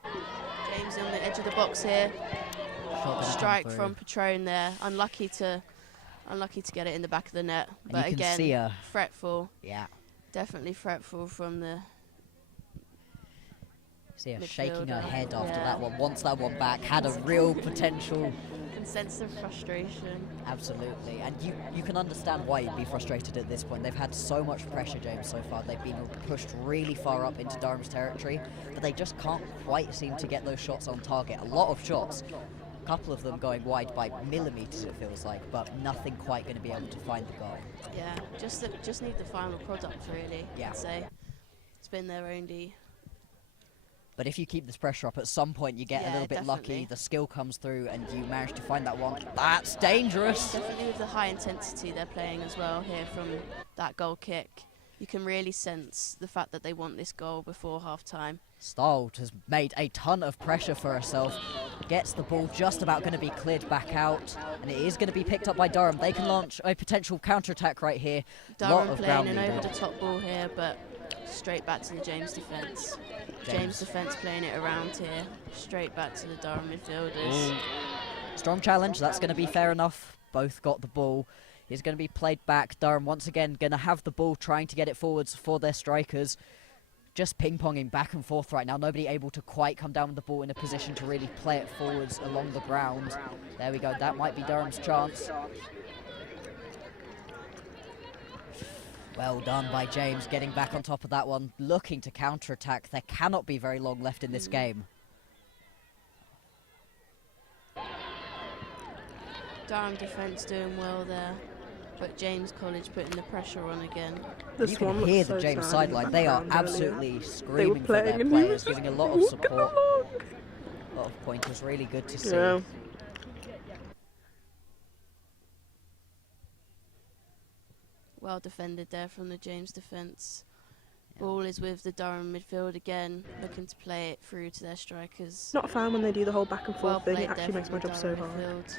James on the edge of the box here. Shot gonna come Strike through. from Patron there. Unlucky to get it in the back of the net, And but you can again, see her. fretful. Yeah. Definitely fretful from the See her shaking her midfielder. head after Yeah. that one. Wants that one back. Had a real potential. can sense the frustration. Absolutely. And you can understand why you'd be frustrated at this point. They've had so much pressure, James, so far. They've been pushed really far up into Durham's territory, but they just can't quite seem to get those shots on target. A lot of shots. A couple of them going wide by millimetres, it feels like, but nothing quite going to be able to find the goal. Yeah, just need the final product really. Yeah. I'd say it's been their only. But if you keep this pressure up, at some point you get a Yeah, little bit lucky, definitely. the skill comes through, and you manage to find that one. That's dangerous! Definitely with the high intensity they're playing as well here from that goal kick. You can really sense the fact that they want this goal before half time. Stolt has made a ton of pressure for herself. Gets the ball just about going to be cleared back out, and it is going to be picked up by Durham. They can launch a potential counter-attack right here. Lot Durham of playing ground an lead over there. the top ball here, but straight back to the James defence. James defence playing it around here, straight back to the Durham midfielders. Strong challenge, that's going to be fair enough. Both got the ball. It's going to be played back. Durham once again going to have the ball, trying to get it forwards for their strikers. Just ping-ponging back and forth right now. Nobody able to quite come down with the ball in a position to really play it forwards along the ground. There we go. That might be Durham's chance. Well done by James, getting back on top of that one, looking to counter-attack. There cannot be very long left in this game. Durham defence doing well there, but James College putting the pressure on again. This You can one hear looks the so James sad in the sideline. They are background earlier. absolutely They were screaming for playing their and we were players, just giving a lot of walking support. along. A lot of pointers, really good to see. Yeah. Well defended there from the James defence. Ball is with the Durham midfield again, looking to play it through to their strikers. Not a fan when they do the whole back and forth Well thing. played It actually there makes from my the job so Durham hard. midfield.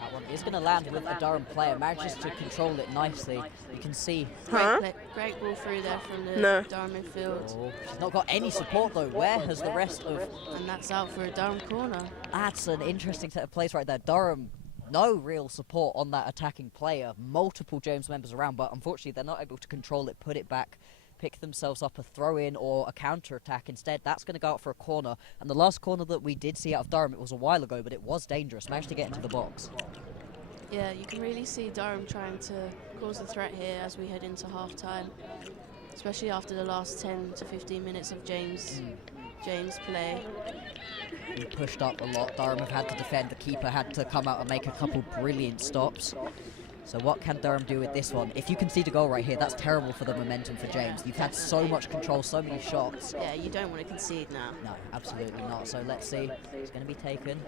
That one is going to land with a Durham player, manages to control it nicely. You can see. Huh? Great ball through there from the No. Durham midfield. Oh, she's not got any support though. Where has the rest of... And that's out for a Durham corner. That's an interesting set of plays right there. Durham, no real support on that attacking player. Multiple James members around, but unfortunately they're not able to control it, put it back, pick themselves up a throw-in or a counter-attack. Instead, that's going to go out for a corner. And the last corner that we did see out of Durham, it was a while ago, but it was dangerous. Managed to get into the box. Yeah, you can really see Durham trying to cause a threat here as we head into half time, especially after the last 10 to 15 minutes of James play. He pushed up a lot. Durham have had to defend. The keeper had to come out and make a couple brilliant stops. So what can Durham do with this one? If you concede a goal right here, that's terrible for the momentum for James. You've had so much control, so many shots. Yeah, you don't want to concede now. No, absolutely not. So let's see. It's going to be taken.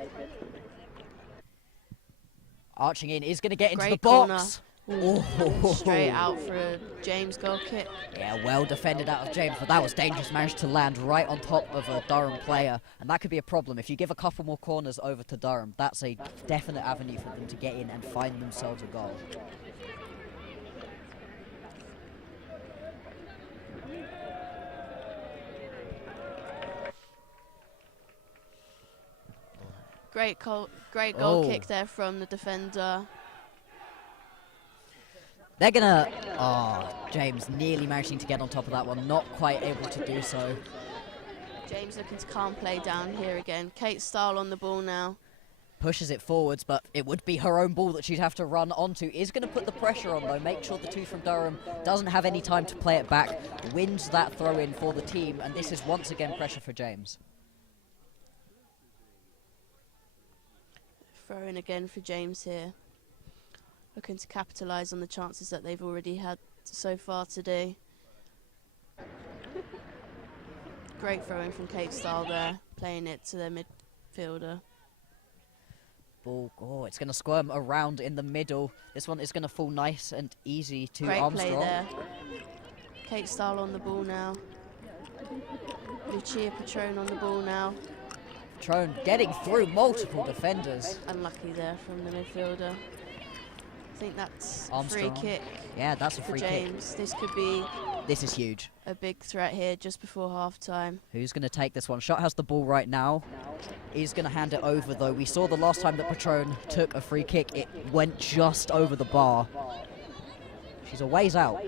Arching in is going to get into Great the box. Oh. Straight out for a James goal kick. Yeah, well defended out of James, but that was dangerous. Managed to land right on top of a Durham player, and that could be a problem. If you give a couple more corners over to Durham, that's a definite avenue for them to get in and find themselves a goal. Great goal Oh. kick there from the defender. They're gonna... Oh, James nearly managing to get on top of that one. Not quite able to do so. James looking to calm play down here again. Kate Stahl on the ball now. Pushes it forwards, but it would be her own ball that she'd have to run onto. Is going to put the pressure on, though. Make sure the two from Durham doesn't have any time to play it back. Wins that throw-in for the team, and this is once again pressure for James. Throw in again for James here. Looking to capitalise on the chances that they've already had so far today. Great throw in from Kate Stahl there, playing it to their midfielder. Ball, oh, it's going to squirm around in the middle. This one is going to fall nice and easy to Great Armstrong. play there. Kate Stahl on the ball now. Lucia Patron on the ball now. Patron getting through multiple defenders. Unlucky there from the midfielder. I think that's a Armstrong. free kick Yeah, that's a for free kick. James. This could be This is huge. a big threat here just before half-time. Who's going to take this one? Schott has the ball right now. He's going to hand it over, though. We saw the last time that Patron took a free kick, it went just over the bar. She's a ways out.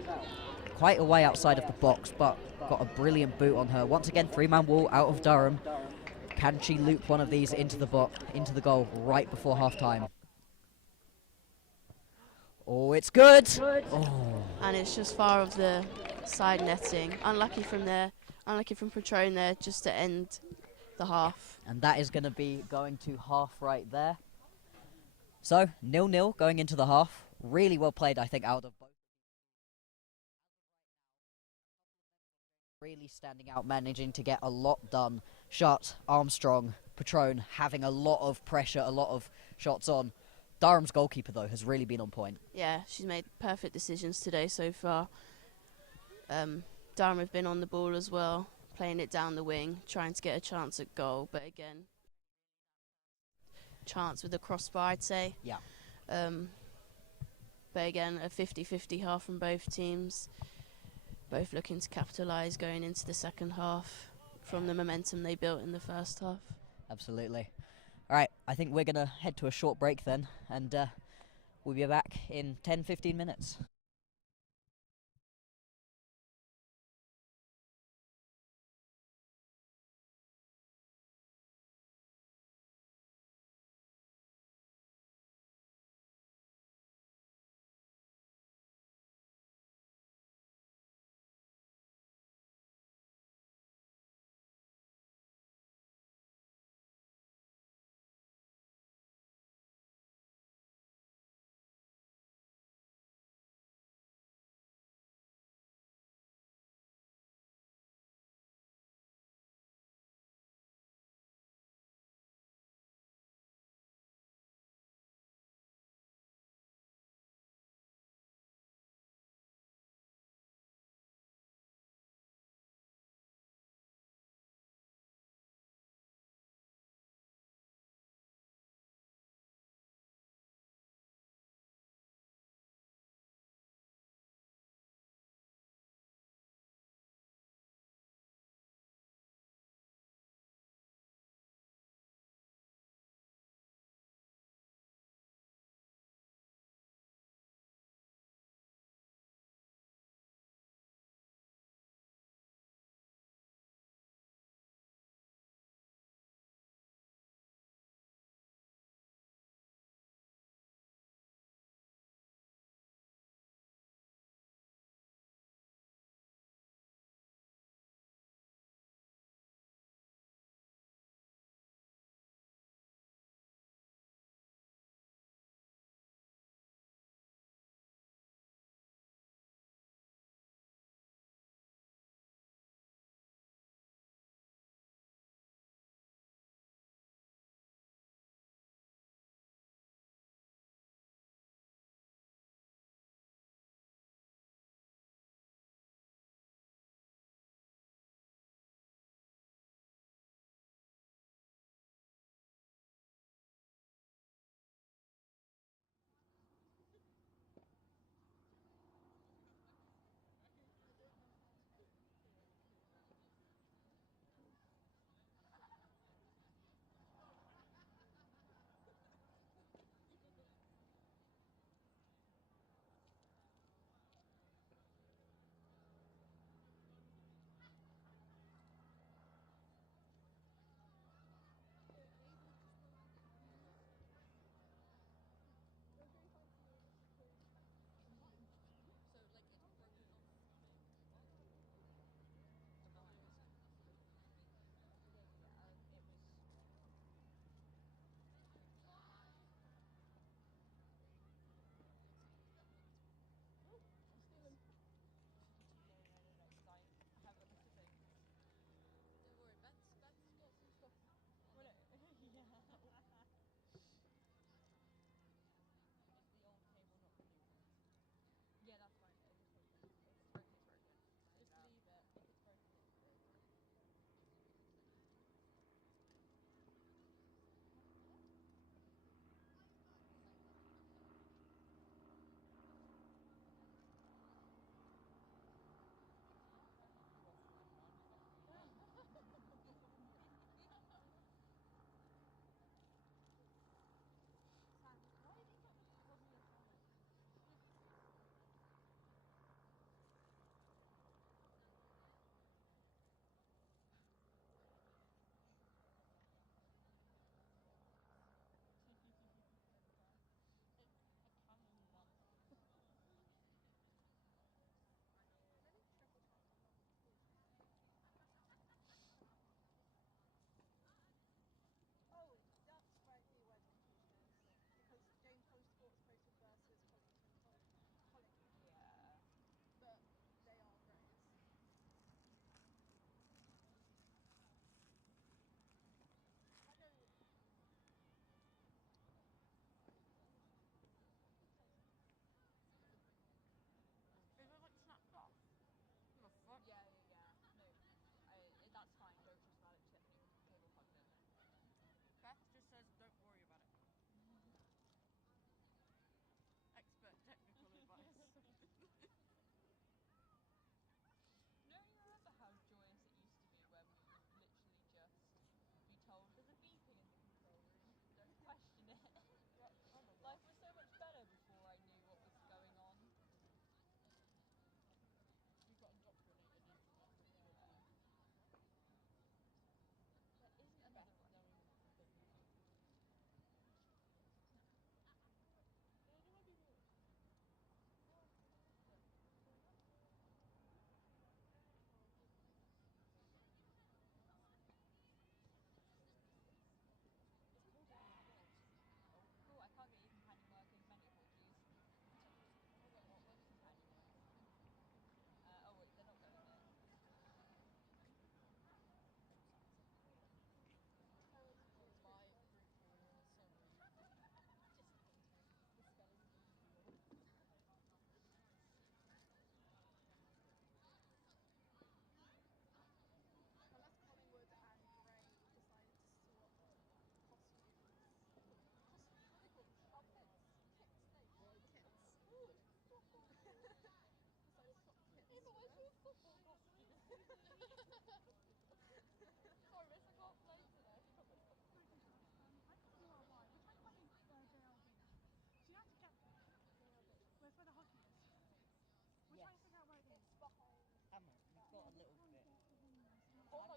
Quite a way outside of the box, but got a brilliant boot on her. Once again, three-man wall out of Durham. Can she loop one of these into the into the goal right before half-time? Oh, it's good. Oh. And it's just far of the side netting. Unlucky from there. Unlucky from Patron there just to end the half. And that is going to be going to half right there. So, 0-0 going into the half. Really well played, I think, out of both. Really standing out, managing to get a lot done. Schott, Armstrong, Patron having a lot of pressure, a lot of shots on. Durham's goalkeeper, though, has really been on point. Yeah, she's made perfect decisions today so far. Durham have been on the ball as well, playing it down the wing, trying to get a chance at goal. But again, chance with the crossbar, I'd say. Yeah. But again, a 50-50 half from both teams. Both looking to capitalise going into the second half from the momentum they built in the first half. Absolutely. All right, I think we're going to head to a short break then, and we'll be back in 10-15 minutes.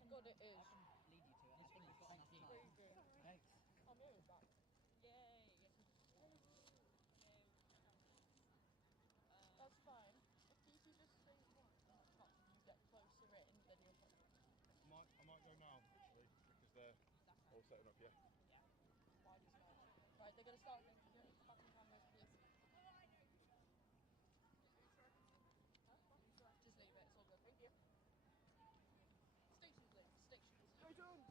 God, it is. That's fine. If you could just stay one cup and you get closer in, then you're fine. I might go now, actually, because they're all setting up, yeah. Why just now? Right, they're going to start again. Can you only come back on cameras, please? Huh? Just leave it. It's all good. Thank you. Stations, Liz. Stations. Stations!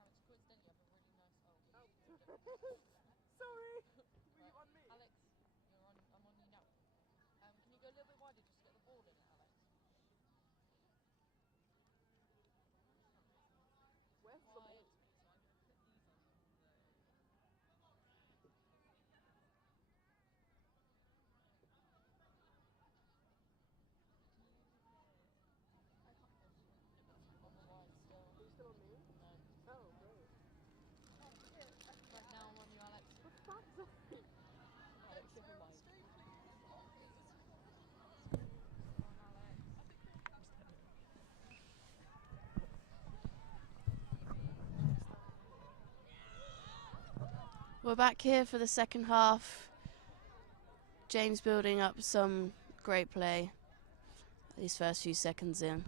Alex, coincidentally, you have a really nice... Oh. Sorry! Were you on me? Alex, I'm on you now. Can you go a little bit wider just to get the ball in it, Alex? Where's the ball? On the wide still. Are you still on me? No. Oh, great. Right now I'm on you, Alex. What the fuck? Sorry. Alex, never mind. We're back here for the second half. James building up some great play these first few seconds in.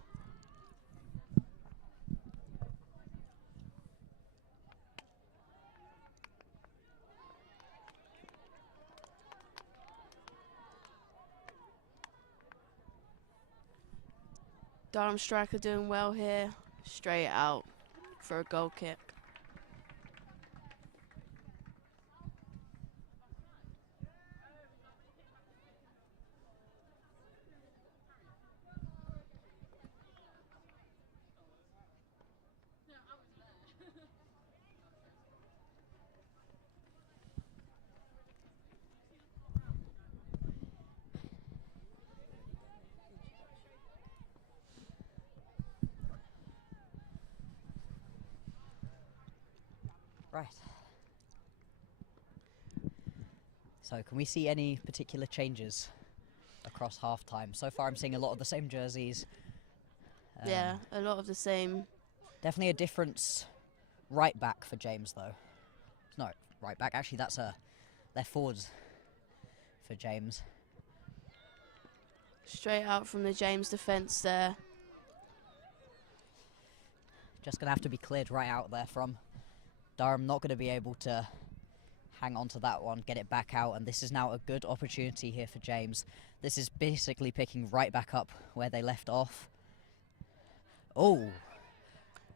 Durham striker doing well here. Straight out for a goal kick. Right. So, can we see any particular changes across half-time? So far, I'm seeing a lot of the same jerseys. Yeah, a lot of the same. Definitely a difference right back for James, though. No, right back. Actually, that's a left forwards for James. Straight out from the James defence there. Just going to have to be cleared right out there from Durham. Not going to be able to hang on to that one, get it back out, and this is now a good opportunity here for James. This is basically picking right back up where they left off. Oh,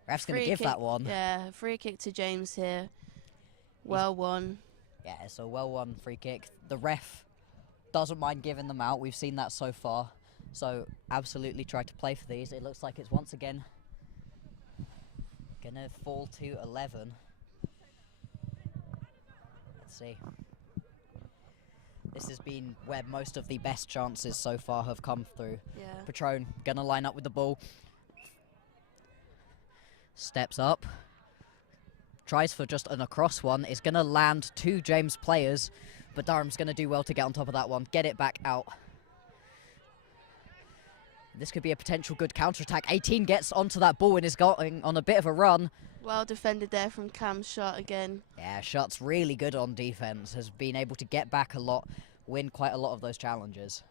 ref's going to give that one. Yeah, free kick to James here. Well won. Yeah, so well won free kick. The ref doesn't mind giving them out. We've seen that so far. So absolutely try to play for these. It looks like it's once again going to fall to 11. Let's see. This has been where most of the best chances so far have come through. Yeah. Patron going to line up with the ball. Steps up. Tries for just an across one. Is going to land two James players, but Durham's going to do well to get on top of that one. Get it back out. This could be a potential good counter-attack. 18 gets onto that ball and is going on a bit of a run. Well defended there from Cam's shot again. Yeah, Shot's really good on defense. Has been able to get back a lot, win quite a lot of those challenges.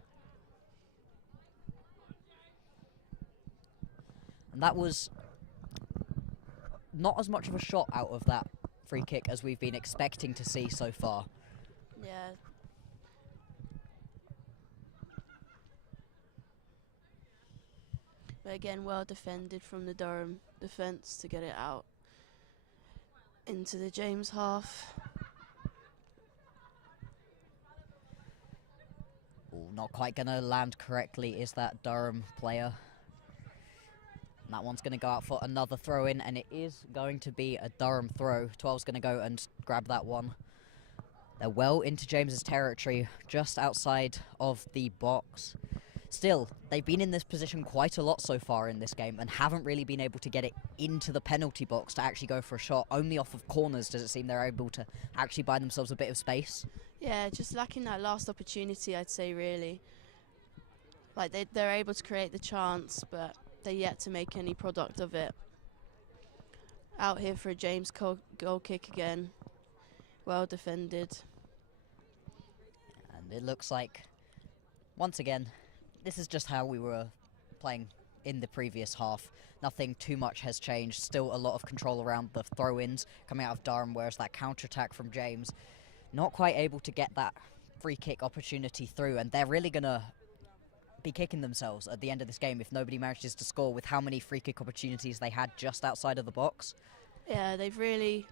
And that was not as much of a shot out of that free kick as we've been expecting to see so far. Yeah. But again, well defended from the Durham defence to get it out into the James half. Ooh, not quite going to land correctly is that Durham player. And that one's going to go out for another throw in, and it is going to be a Durham throw. 12's going to go and grab that one. They're well into James's territory, just outside of the box. Still, they've been in this position quite a lot so far in this game and haven't really been able to get it into the penalty box to actually go for a shot. Only off of corners does it seem they're able to actually buy themselves a bit of space. Yeah, just lacking that last opportunity, I'd say, really. Like they're able to create the chance, but they're yet to make any product of it. Out here for a James goal kick again. Well defended. And it looks like, once again, this is just how we were playing in the previous half. Nothing too much has changed. Still a lot of control around the throw-ins coming out of Durham, whereas that counter-attack from James, not quite able to get that free kick opportunity through, and they're really going to be kicking themselves at the end of this game if nobody manages to score with how many free kick opportunities they had just outside of the box. Yeah, they really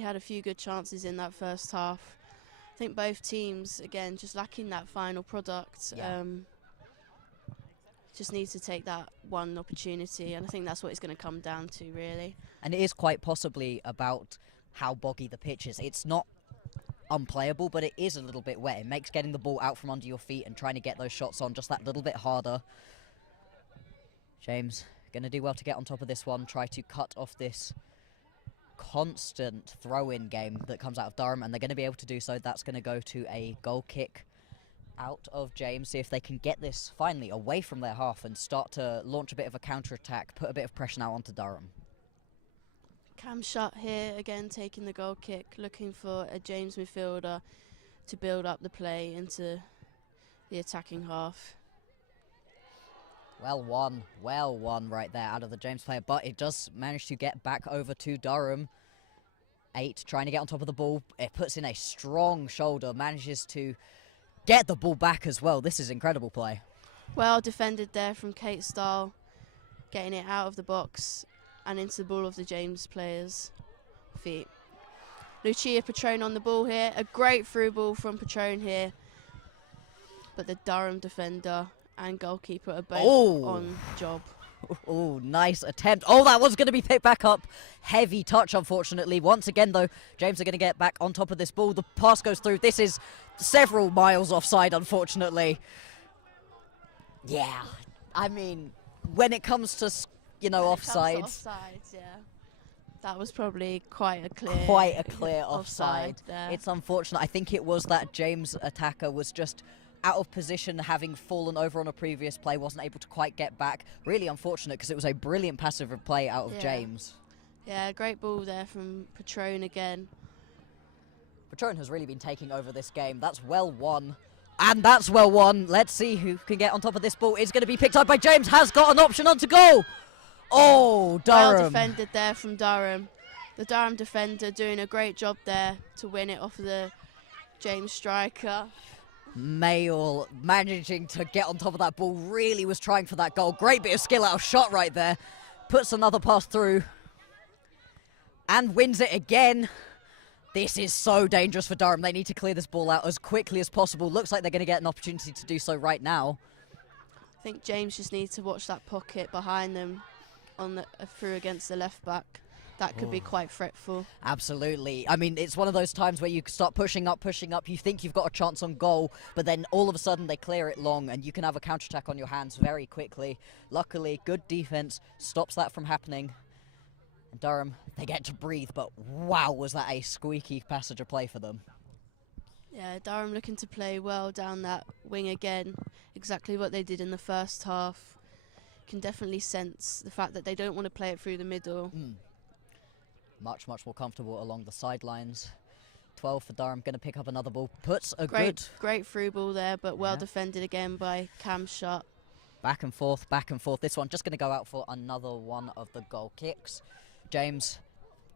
had a few good chances in that first half. I think both teams, again, just lacking that final product. Yeah. Just need to take that one opportunity, and I think that's what it's going to come down to, really. And it is quite possibly about how boggy the pitch is. It's not unplayable, but it is a little bit wet. It makes getting the ball out from under your feet and trying to get those shots on just that little bit harder. James going to do well to get on top of this one, try to cut off this constant throw-in game that comes out of Durham, and they're going to be able to do so. That's going to go to a goal kick out of James, see if they can get this finally away from their half and start to launch a bit of a counter-attack, put a bit of pressure now onto Durham. Cam Shutt here, again taking the goal kick, looking for a James midfielder to build up the play into the attacking half. Well won right there out of the James player, but it does manage to get back over to Durham. 8 trying to get on top of the ball. It puts in a strong shoulder, manages to get the ball back as well. This is incredible play. Well defended there from Kate Stahl, getting it out of the box and into the ball of the James players' feet. Lucia Petrone on the ball here. A great through ball from Petrone here. But the Durham defender and goalkeeper are both on job. Oh, nice attempt. Oh, that was going to be picked back up. Heavy touch, unfortunately. Once again, though, James are going to get back on top of this ball. The pass goes through. This is several miles offside, unfortunately. Yeah, I mean, when it comes to, offside. Offsides, yeah. That was probably quite a clear offside there. It's unfortunate. I think it was that James attacker was just out of position, having fallen over on a previous play, wasn't able to quite get back. Really unfortunate, because it was a brilliant passive play out of James. Yeah, great ball there from Petrone again. Petrone has really been taking over this game. That's well won. And that's well won. Let's see who can get on top of this ball. It's going to be picked up by James. Has got an option on to goal. Oh, Durham. Well defended there from Durham. The Durham defender doing a great job there to win it off the James striker. Mayle managing to get on top of that ball, really was trying for that goal. Great bit of skill out of shot right there. Puts another pass through and wins it again. This is so dangerous for Durham. They need to clear this ball out as quickly as possible. Looks like they're going to get an opportunity to do so right now. I think James just needs to watch that pocket behind them on the through against the left back. That could be quite fretful. Absolutely. I mean, it's one of those times where you start pushing up. You think you've got a chance on goal, but then all of a sudden they clear it long and you can have a counter-attack on your hands very quickly. Luckily, good defense stops that from happening. And Durham, they get to breathe, but wow, was that a squeaky passenger play for them. Yeah, Durham looking to play well down that wing again. Exactly what they did in the first half. Can definitely sense the fact that they don't want to play it through the middle. Much more comfortable along the sidelines. 12 for Durham, going to pick up another ball. Puts a great through ball there, but well defended again by Cam Shutt. Back and forth. This one just going to go out for another one of the goal kicks. James,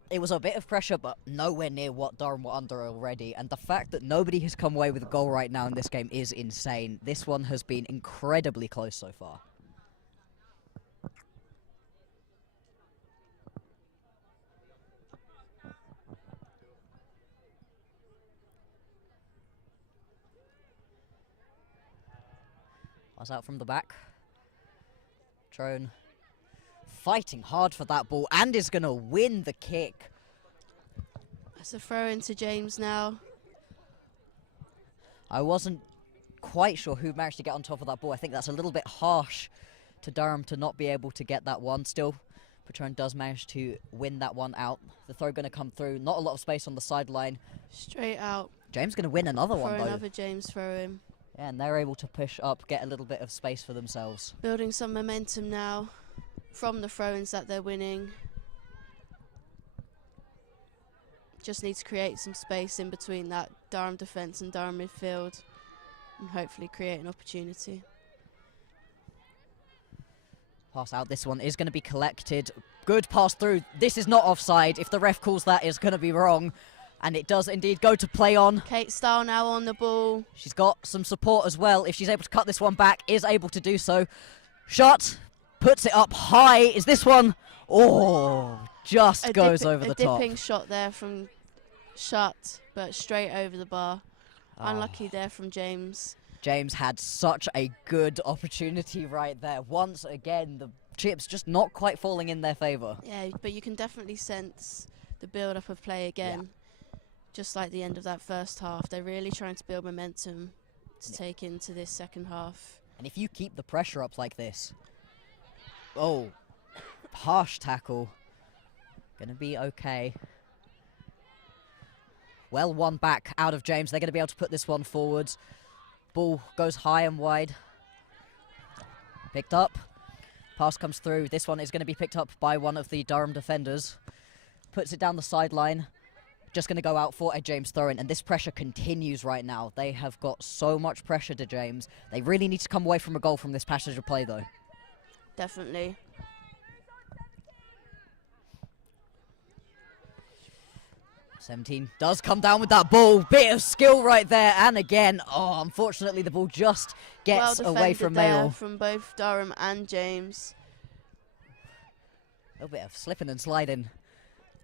it was a bit of pressure, but nowhere near what Durham were under already. And the fact that nobody has come away with a goal right now in this game is insane. This one has been incredibly close so far. Out from the back. Petrone fighting hard for that ball and is going to win the kick. That's a throw into James now. I wasn't quite sure who managed to get on top of that ball. I think that's a little bit harsh to Durham to not be able to get that one. Still, Petrone does manage to win that one out. The throw going to come through. Not a lot of space on the sideline. Straight out. James going to win another one, though. Another James throw in. And they're able to push up, get a little bit of space for themselves. Building some momentum now from the throw-ins that they're winning. Just need to create some space in between that Durham defence and Durham midfield and hopefully create an opportunity. Pass out, this one is going to be collected. Good pass through. This is not offside. If the ref calls that, it's going to be wrong. And it does indeed go to play on. Kate Stahl now on the ball. She's got some support as well. If she's able to cut this one back, is able to do so. Shot, puts it up high. Is this one? Oh, just goes over the top. A dipping shot there from Shut, but straight over the bar. Unlucky there from James. James had such a good opportunity right there. Once again, the chips just not quite falling in their favour. Yeah, but you can definitely sense the build-up of play again. Yeah. Just like the end of that first half. They're really trying to build momentum to take into this second half. And if you keep the pressure up like this... Oh, harsh tackle. Gonna be okay. Well, one back out of James. They're going to be able to put this one forward. Ball goes high and wide. Picked up. Pass comes through. This one is going to be picked up by one of the Durham defenders. Puts it down the sideline. Just going to go out for a James throw-in, and this pressure continues right now. They have got so much pressure to James. They really need to come away from a goal from this passage of play, though. Definitely. '17 does come down with that ball. Bit of skill right there, and again, oh, unfortunately the ball just gets away from Mayo. From both Durham and James. A little bit of slipping and sliding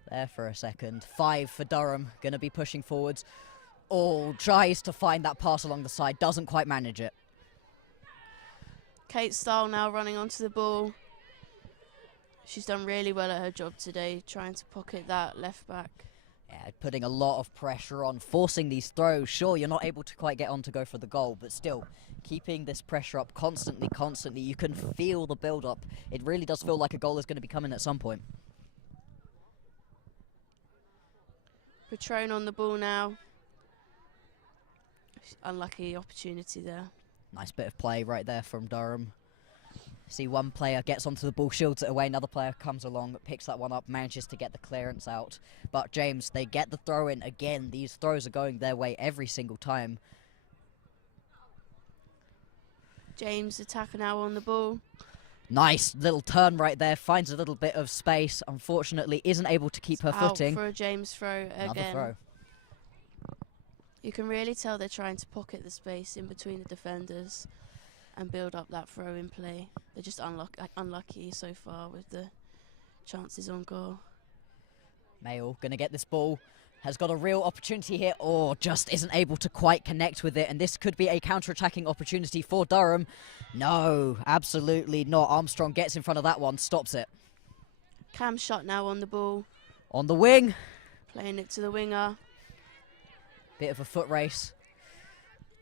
there for a second. 5 for Durham, going to be pushing forwards. Oh, tries to find that pass along the side, doesn't quite manage it. Kate Stahl now running onto the ball. She's done really well at her job today, trying to pocket that left back. Yeah, putting a lot of pressure on, forcing these throws. Sure, you're not able to quite get on to go for the goal, but still, keeping this pressure up constantly. You can feel the build-up. It really does feel like a goal is going to be coming at some point. Patron on the ball now. Unlucky opportunity there. Nice bit of play right there from Durham. See, one player gets onto the ball, shields it away, another player comes along, picks that one up, manages to get the clearance out. But James, they get the throw in again. These throws are going their way every single time. James, attacker now on the ball. Nice little turn right there, finds a little bit of space. Unfortunately, isn't able to keep her footing. Out for a James throw again. Another throw. You can really tell they're trying to pocket the space in between the defenders and build up that throw in play. They're just unlucky so far with the chances on goal. Mayo gonna get this ball, has got a real opportunity here, or just isn't able to quite connect with it, and this could be a counter-attacking opportunity for Durham. No, absolutely not. Armstrong gets in front of that one, stops it. Cam Shot now on the ball. On the wing. Playing it to the winger. Bit of a foot race.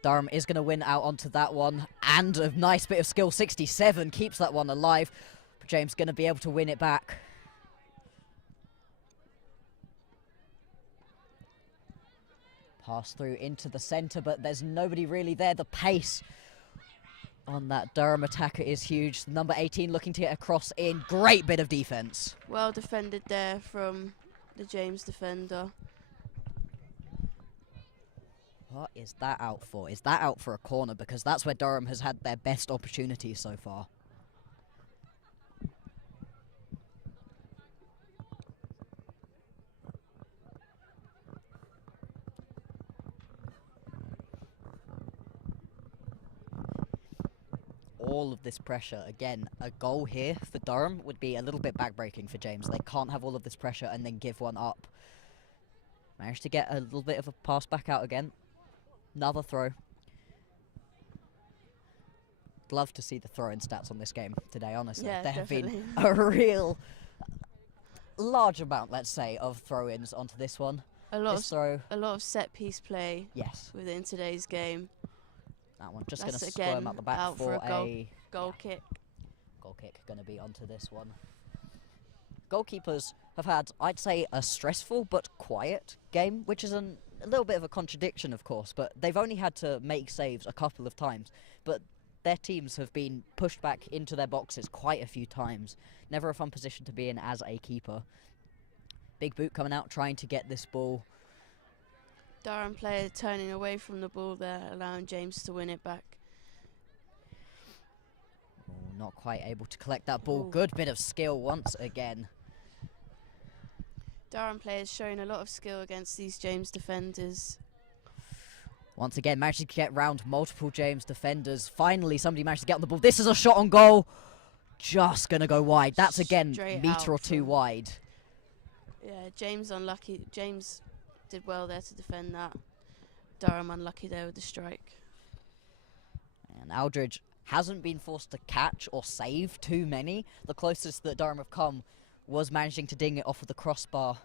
Durham is going to win out onto that one, and a nice bit of skill. 67 keeps that one alive. But James going to be able to win it back. Pass through into the centre, but there's nobody really there. The pace on that Durham attacker is huge. Number 18 looking to get a cross in. Great bit of defence. Well defended there from the James defender. What is that out for? Is that out for a corner? Because that's where Durham has had their best opportunities so far. All of this pressure, again, a goal here for Durham would be a little bit backbreaking for James. They can't have all of this pressure and then give one up. Managed to get a little bit of a pass back out again. Another throw. Love to see the throw-in stats on this game today, honestly. Yeah, there definitely. have been a real large amount, let's say, of throw-ins onto this one. A lot of set-piece play. Yes. Within today's game. That one just going to squirm out the back out for a goal kick. Goal kick going to be onto this one. Goalkeepers have had, I'd say, a stressful but quiet game, which is a little bit of a contradiction, of course, but they've only had to make saves a couple of times. But their teams have been pushed back into their boxes quite a few times. Never a fun position to be in as a keeper. Big Boot coming out, trying to get this ball. Durham player turning away from the ball there, allowing James to win it back. Oh, not quite able to collect that ball. Ooh. Good bit of skill once again. Durham players showing a lot of skill against these James defenders. Once again, managed to get round multiple James defenders. Finally, somebody managed to get on the ball. This is a shot on goal. Just going to go wide. That's, again, Straight metre or out two from- wide. Yeah, James unlucky. James did well there to defend that. Durham unlucky there with the strike. And Aldridge hasn't been forced to catch or save too many. The closest that Durham have come was managing to ding it off of the crossbar.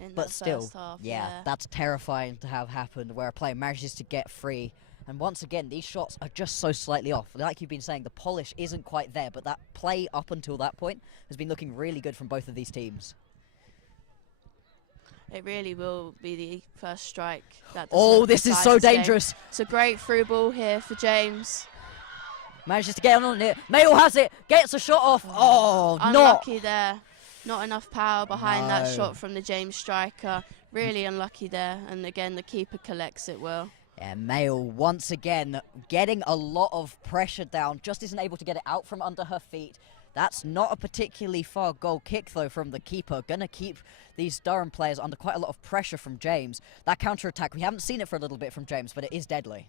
In But that still, first half, yeah, that's terrifying to have happen, where a player manages to get free. And once again, these shots are just so slightly off. Like you've been saying, the polish isn't quite there, but that play up until that point has been looking really good from both of these teams. It really will be the first strike. That Oh, this is decides so this game. dangerous. It's a great through ball here for James. Manages to get on it. Mail has it. Gets a shot off. Oh, not. Unlucky there. Not enough power behind that No. shot from the James striker. Really unlucky there. And again, the keeper collects it well. Yeah, Mail once again getting a lot of pressure down. Just isn't able to get it out from under her feet. That's not a particularly far goal kick, though, from the keeper. Going to keep these Durham players under quite a lot of pressure from James. That counter-attack, we haven't seen it for a little bit from James, but it is deadly.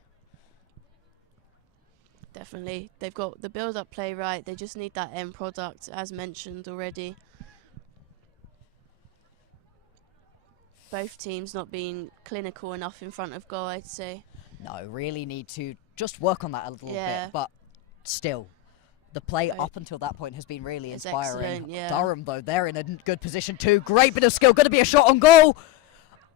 Definitely. They've got the build-up play right. They just need that end product, as mentioned already. Both teams not being clinical enough in front of goal, I'd say. No, really need to just work on that a little Yeah. bit, but still. The play Right. up until that point has been really It's inspiring. excellent, yeah. Durham, though, they're in a good position too. Great bit of skill. Going to be a shot on goal.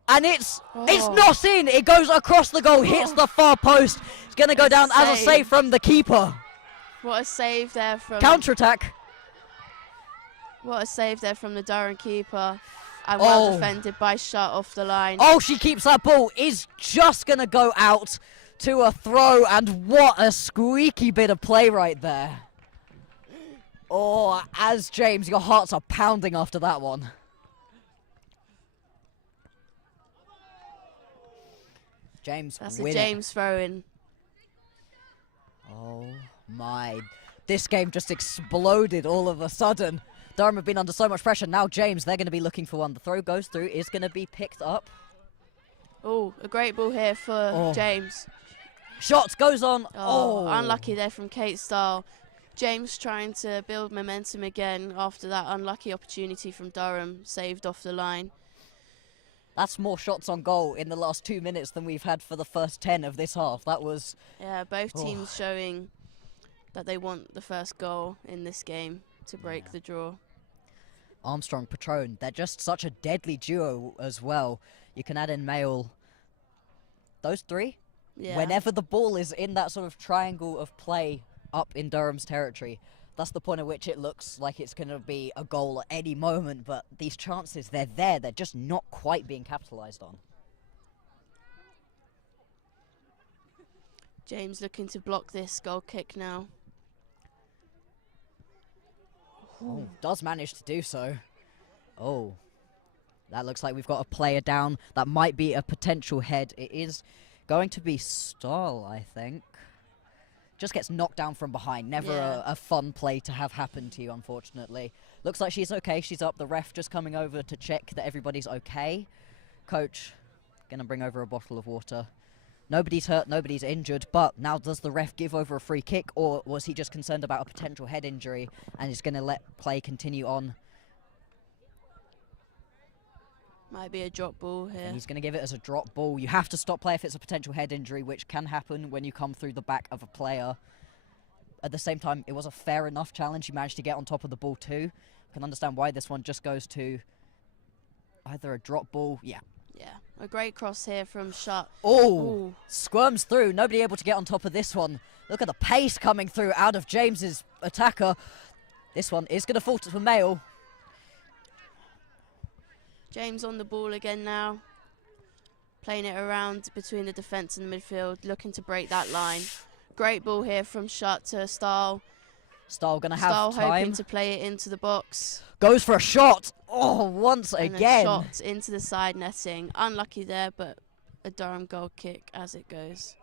And it's not in. It goes across the goal, hits the far post. It's going to go down as a Save. save from the keeper. What a save there from... Counter-attack. What a save there from the Durham keeper. And well defended by Shutt off the line. Oh, she keeps that ball. Is just going to go out to a throw. And what a squeaky bit of play right there. Oh, as James, your hearts are pounding after that one. James That's win a James throw-in. Oh my. This game just exploded all of a sudden. Durham have been under so much pressure. Now James, they're going to be looking for one. The throw goes through, is going to be picked up. Oh, a great ball here for James. Shots goes on. Oh, unlucky there from Kate Stahl. James trying to build momentum again after that unlucky opportunity from Durham, saved off the line. That's more shots on goal in the last 2 minutes than we've had for the first 10 of this half. That was... Yeah, both teams showing that they want the first goal in this game to break the draw. Armstrong, Patron, they're just such a deadly duo as well. You can add in Mail. Those three, Yeah. whenever the ball is in that sort of triangle of play up in Durham's territory, that's the point at which it looks like it's going to be a goal at any moment, but these chances, they're there, they're just not quite being capitalised on. James looking to block this goal kick now. Oh, does manage to do so. Oh, that looks like we've got a player down. That might be a potential head. It is going to be Stahl, I think. Just gets knocked down from behind. Never a fun play to have happen to you, unfortunately. Looks like she's okay. She's up. The ref just coming over to check that everybody's okay. Coach, going to bring over a bottle of water. Nobody's hurt, nobody's injured, but now does the ref give over a free kick, or was he just concerned about a potential head injury and is going to let play continue on? Might be a drop ball here. And he's going to give it as a drop ball. You have to stop play if it's a potential head injury, which can happen when you come through the back of a player. At the same time, it was a fair enough challenge. You managed to get on top of the ball too. Can understand why this one just goes to either a drop ball. Yeah. Yeah, a great cross here from Shutt. Oh, squirms through. Nobody able to get on top of this one. Look at the pace coming through out of James's attacker. This one is going to fall to Mail. James on the ball again now. playing it around between the defence and the midfield, looking to break that line. Great ball here from Shutt to Stahl. Stahl gonna Stahl have time. hoping to play it into the box. Goes for a shot. Oh, once And again. a shot into the side netting. Unlucky there, but a Durham goal kick as it goes.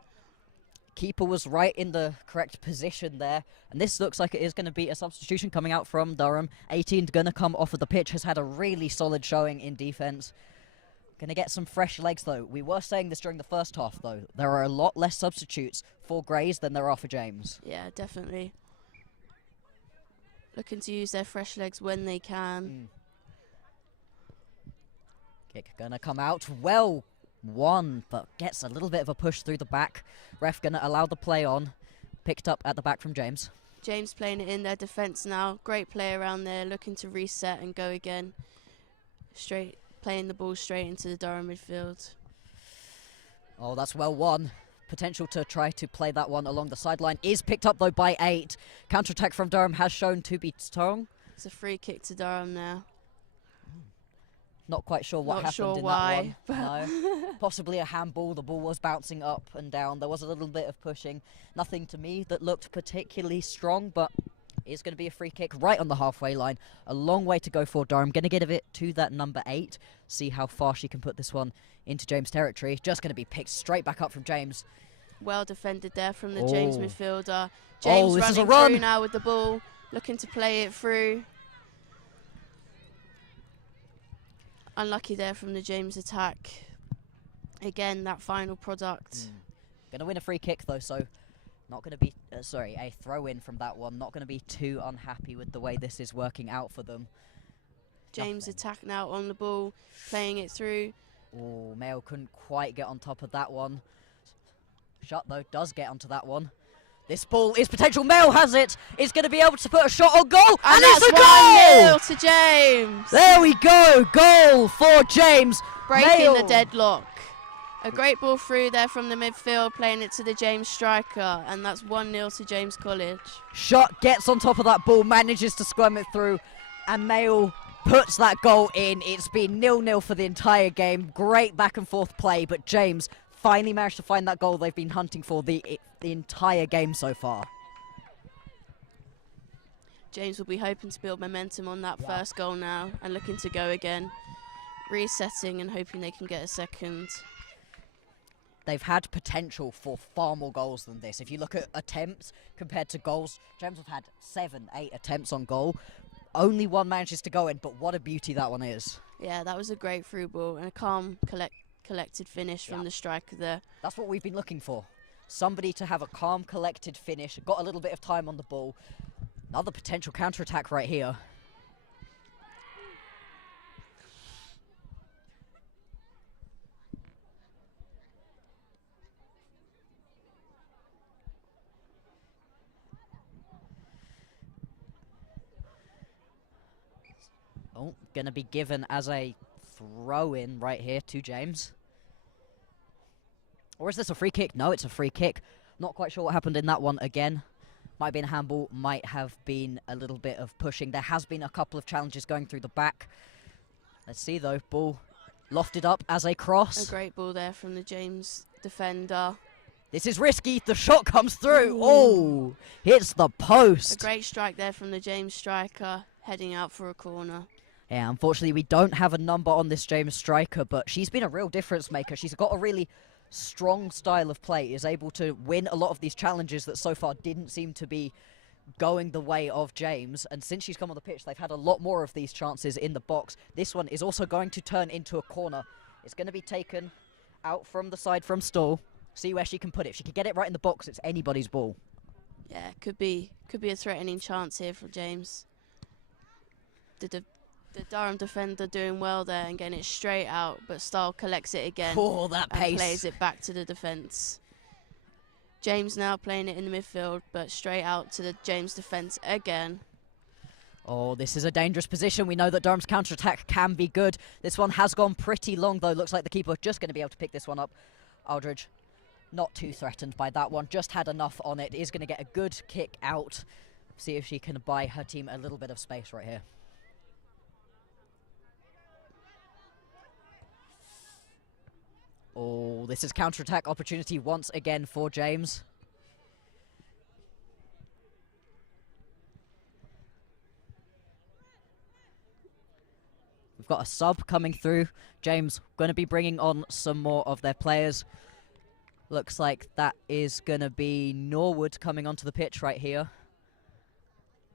Keeper was right in the correct position there. And this looks like it is going to be a substitution coming out from Durham. 18 going to come off of the pitch. Has had a really solid showing in defence. Going to get some fresh legs, though. We were saying this during the first half, though. There are a lot less substitutes for Grays than there are for James. Yeah, definitely. Looking to use their fresh legs when they can. Kick going to come out. Well won, but gets a little bit of a push through the back. Ref going to allow the play on. Picked up at the back from James. James playing it in their defence now. Great play around there, looking to reset and go again. Straight, playing the ball straight into the Durham midfield. Oh, that's well won. Potential to try to play that one along the sideline is picked up though by 8. Counter-attack from Durham has shown to be strong. It's a free kick to Durham now. Not quite sure what Not happened sure in why, that one. No. Possibly a handball. The ball was bouncing up and down. There was a little bit of pushing. Nothing to me that looked particularly strong, but it's going to be a free kick right on the halfway line. A long way to go for Durham. Going to give it to that number 8. See how far she can put this one into James' territory. Just going to be picked straight back up from James. Well defended there from the James midfielder. Oh, James this is a running run. through now with the ball, looking to play it through. Unlucky there from the James attack. Again, that final product. Going to win a free kick though, so not going to be, a throw-in from that one. Not going to be too unhappy with the way this is working out for them. James attack now on the ball, playing it through. Oh, Mayo couldn't quite get on top of that one. Shutt though does get onto that one. This ball is potential. Mayo has it. It's going to be able to put a shot on goal, and it's a goal! 1-0 to James. There we go. Goal for James. Breaking Mayo. the deadlock. A great ball through there from the midfield, playing it to the James striker, and that's 1-0 to James College. Shutt gets on top of that ball, manages to squirm it through, and Mayo puts that goal in. It's been 0-0 for the entire game. Great back and forth play, but James finally managed to find that goal they've been hunting for the entire game so far. James will be hoping to build momentum on that first goal now and looking to go again. Resetting and hoping they can get a second. They've had potential for far more goals than this. If you look at attempts compared to goals, James have had 7, 8 attempts on goal. Only one manages to go in, but what a beauty that one is. Yeah, that was a great through ball and a calm, collected finish from the striker there. That's what we've been looking for. Somebody to have a calm, collected finish. Got a little bit of time on the ball. Another potential counter-attack right here. Oh, going to be given as a throw-in right here to James. Or is this a free kick? No, it's a free kick. Not quite sure what happened in that one again. Might have been a handball, might have been a little bit of pushing. There has been a couple of challenges going through the back. Let's see though, ball lofted up as a cross. A great ball there from the James defender. This is risky, the shot comes through. Oh, hits the post. A great strike there from the James striker, heading out for a corner. Yeah, unfortunately we don't have a number on this James striker, but she's been a real difference maker. She's got a really strong style of play, is able to win a lot of these challenges that so far didn't seem to be going the way of James. And since she's come on the pitch, they've had a lot more of these chances in the box. This one is also going to turn into a corner. It's going to be taken out from the side from Stahl. See where she can put it. If she can get it right in the box, it's anybody's ball. Yeah, could be a threatening chance here for James. The Durham defender doing well there and getting it straight out, but Stahl collects it again. Oh, that pace. And plays it back to the defence. James now playing it in the midfield, but straight out to the James defence again. Oh, this is a dangerous position. We know that Durham's counter-attack can be good. This one has gone pretty long, though. Looks like the keeper just going to be able to pick this one up. Aldridge, not too threatened by that one. Just had enough on it. Is going to get a good kick out. See if she can buy her team a little bit of space right here. Oh, this is counter-attack opportunity once again for James. We've got a sub coming through. James going to be bringing on some more of their players. Looks like that is going to be Norwood coming onto the pitch right here.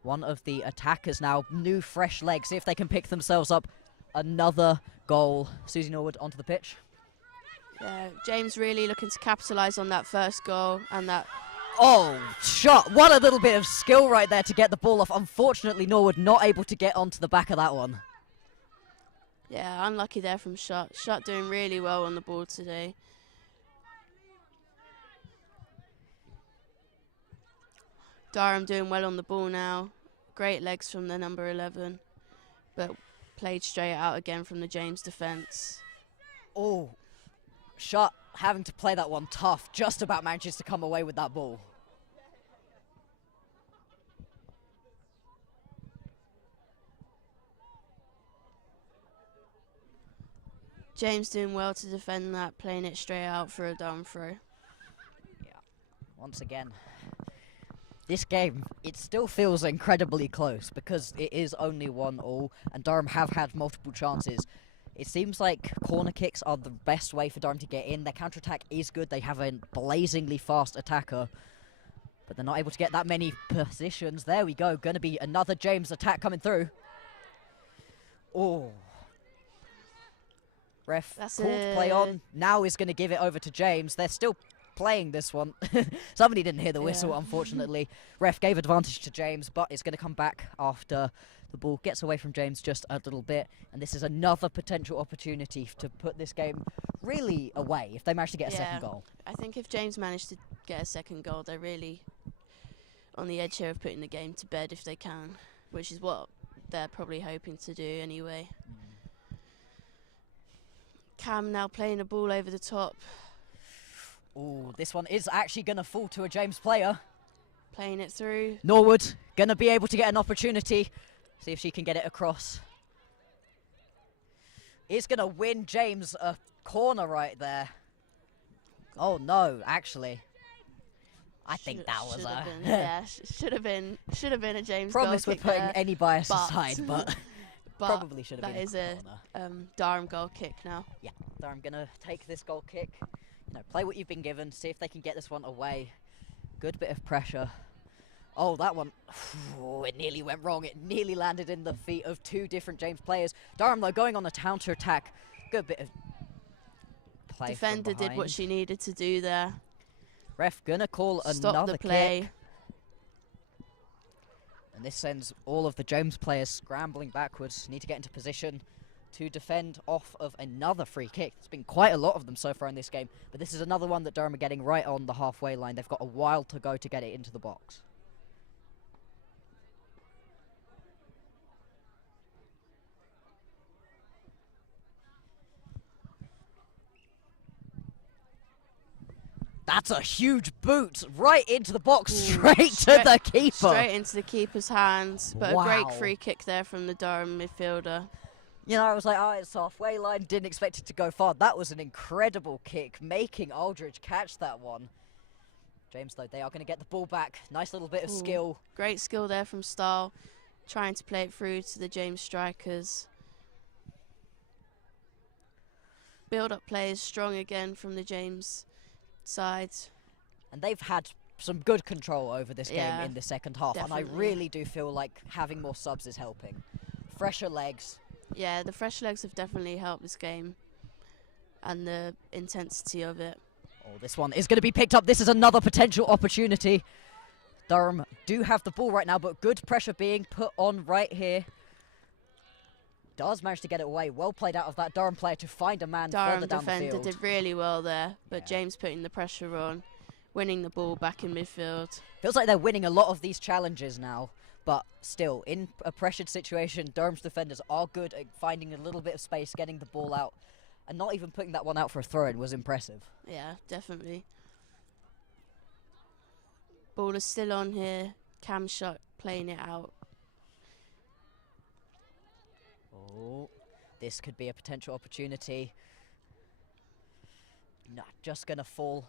One of the attackers now. New fresh legs. See if they can pick themselves up. Another goal. Susie Norwood onto the pitch. Yeah, James really looking to capitalise on that first goal and that. Oh, shot. What a little bit of skill right there to get the ball off. Unfortunately, Norwood not able to get onto the back of that one. Yeah, unlucky there from Shutt. Shutt doing really well on the ball today. Durham doing well on the ball now. Great legs from the number 11. But played straight out again from the James defence. Oh, Shutt having to play that one tough. Just about manages to come away with that ball. James doing well to defend that, playing it straight out for a down throw. Yeah, once again, this game, it still feels incredibly close because it is only 1-1 and Durham have had multiple chances. It seems like corner kicks are the best way for Durham to get in. Their counter-attack is good. They have a blazingly fast attacker, but they're not able to get that many positions. There we go. Going to be another James attack coming through. Oh. Ref called play on. Now is going to give it over to James. They're still playing this one. Somebody didn't hear the whistle, unfortunately. Ref gave advantage to James, but it's going to come back after the ball gets away from James just a little bit. And this is another potential opportunity to put this game really away if they manage to get a second goal. I think if James managed to get a second goal, they're really on the edge here of putting the game to bed if they can, which is what they're probably hoping to do anyway. Cam now playing a ball over the top. Oh, this one is actually going to fall to a James player. Playing it through. Norwood going to be able to get an opportunity. See if she can get it across. It's going to win James a corner right there. Oh no, actually. I think that was a... yeah, should have been a James goal. Promise we're putting any bias aside, but... But probably should have been. That is a Durham goal kick now. Yeah, Durham gonna take this goal kick. You know, play what you've been given. See if they can get this one away. Good bit of pressure. Oh, that one. It nearly went wrong. It nearly landed in the feet of two different James players. Durham though going on a counter attack. Good bit of play. Defender did what she needed to do there. Ref gonna call Stop another the play. kick. And this sends all of the James players scrambling backwards. Need to get into position to defend off of another free kick. There's been quite a lot of them so far in this game, but this is another one that Durham are getting right on the halfway line. They've got a while to go to get it into the box. That's a huge boot right into the box, straight to the keeper. Straight into the keeper's hands, but Wow. a great free kick there from the Durham midfielder. You know, I was like, oh, it's halfway line, didn't expect it to go far. That was an incredible kick, making Aldridge catch that one. James, though, they are going to get the ball back. Nice little bit of skill. Great skill there from Stahl, trying to play it through to the James strikers. Build-up play is strong again from the James side. And they've had some good control over this game in the second half. Definitely. And I really do feel like having more subs is helping. Fresher legs. Yeah, the fresh legs have definitely helped this game and the intensity of it. Oh, this one is going to be picked up. This is another potential opportunity. Durham do have the ball right now, but good pressure being put on right here. Does manage to get it away. Well played out of that Durham player to find a man Durham further down the defender field. did really well there, but James putting the pressure on, winning the ball back in midfield. Feels like they're winning a lot of these challenges now, but still, in a pressured situation, Durham's defenders are good at finding a little bit of space, getting the ball out, and not even putting that one out for a throw-in was impressive. Yeah, definitely. Ball is still on here. Cam Shutt playing it out. Oh, this could be a potential opportunity. Nah, just going to fall.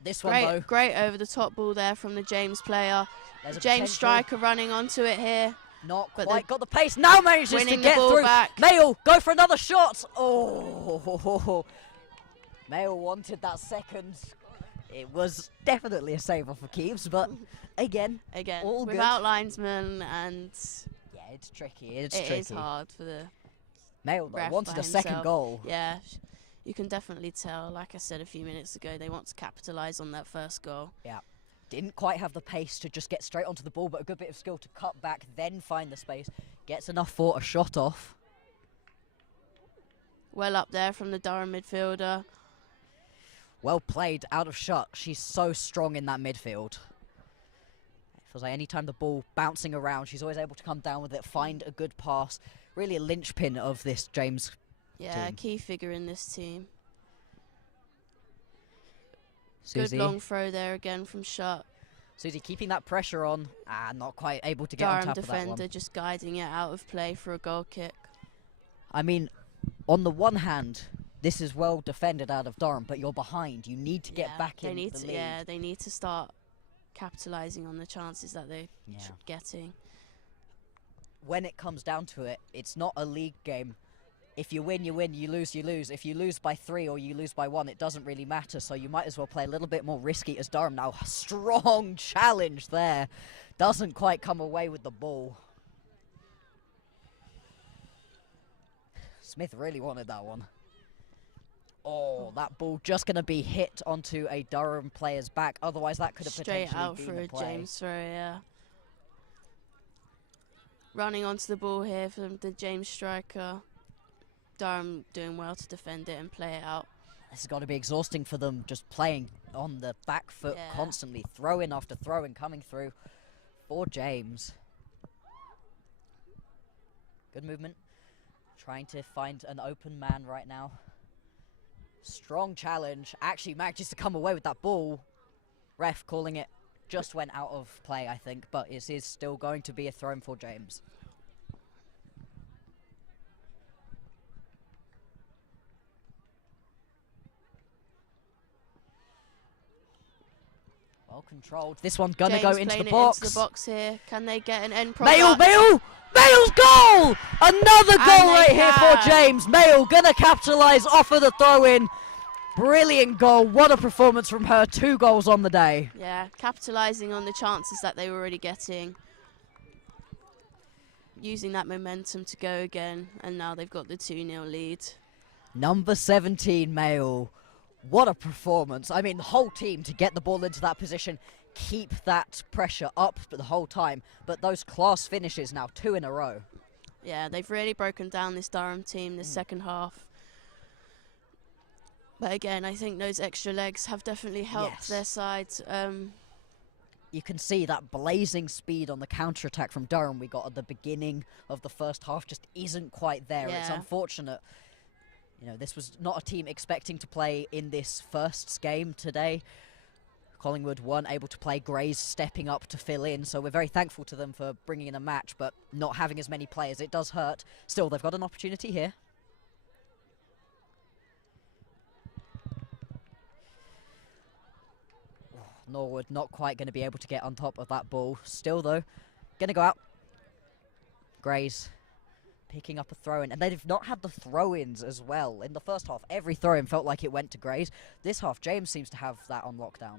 This one, though. Great over the top ball there from the James player. There's a James potential. striker running onto it here. Not but quite got the pace. Now manages to winning the get ball through. back. Mail, go for another shot. Oh, Mail wanted that second. It was definitely a save off for Keeves, but again, all without good. linesman, and Yeah, it's tricky. It is hard for the Mail though ref wanted by a second himself. goal. Yeah, you can definitely tell. Like I said a few minutes ago, they want to capitalise on that first goal. Yeah. Didn't quite have the pace to just get straight onto the ball, but a good bit of skill to cut back, then find the space. Gets enough for a shot off. Well up there from the Durham midfielder. Well played, out of shot. She's so strong in that midfield. It feels like any time the ball bouncing around, she's always able to come down with it, find a good pass. Really a linchpin of this James Yeah, team. key figure in this team. Susie. Good long throw there again from Shutt. Susie keeping that pressure on. Not quite able to get on Durham top of that defender one. just guiding it out of play for a goal kick. I mean, on the one hand, this is well defended out of Durham, but you're behind. You need to get back in the lead. Yeah, they need to start capitalising on the chances that they're getting. When it comes down to it, it's not a league game. If you win, you win. You lose, you lose. If you lose by 3 or you lose by 1, it doesn't really matter. So you might as well play a little bit more risky as Durham now. Strong challenge there. Doesn't quite come away with the ball. Smith really wanted that one. Oh, that ball just going to be hit onto a Durham player's back. Otherwise, that could have Straight potentially out been for the a play. James throw, yeah. Running onto the ball here from the James striker. Durham doing well to defend it and play it out. This has got to be exhausting for them, just playing on the back foot constantly, throw-in after throw-in coming through for James. Good movement. Trying to find an open man right now. Strong challenge. Actually manages to come away with that ball. Ref calling it just went out of play, I think, but it is still going to be a throw-in for James. Well controlled. This one's going to go into the box. Into the box here. Can they get an end product? Mail's goal! Another goal right here for James. Mail gonna capitalise off of the throw-in. Brilliant goal. What a performance from her. 2 goals on the day. Yeah, capitalising on the chances that they were already getting. Using that momentum to go again. And now they've got the 2-0 lead. Number 17, Mail. What a performance. I mean, the whole team to get the ball into that position, keep that pressure up the whole time. But those class finishes now, 2 in a row. Yeah, they've really broken down this Durham team this second half. But again, I think those extra legs have definitely helped their side. You can see that blazing speed on the counter-attack from Durham we got at the beginning of the first half just isn't quite there. It's unfortunate. You know, this was not a team expecting to play in this first game today. Collingwood weren't able to play. Grays stepping up to fill in, so we're very thankful to them for bringing in a match, but not having as many players. It does hurt. Still, they've got an opportunity here. Norwood not quite going to be able to get on top of that ball. Still, though, going to go out. Grays picking up a throw-in, and they've not had the throw-ins as well. In the first half, every throw-in felt like it went to Grays. This half, James seems to have that on lockdown.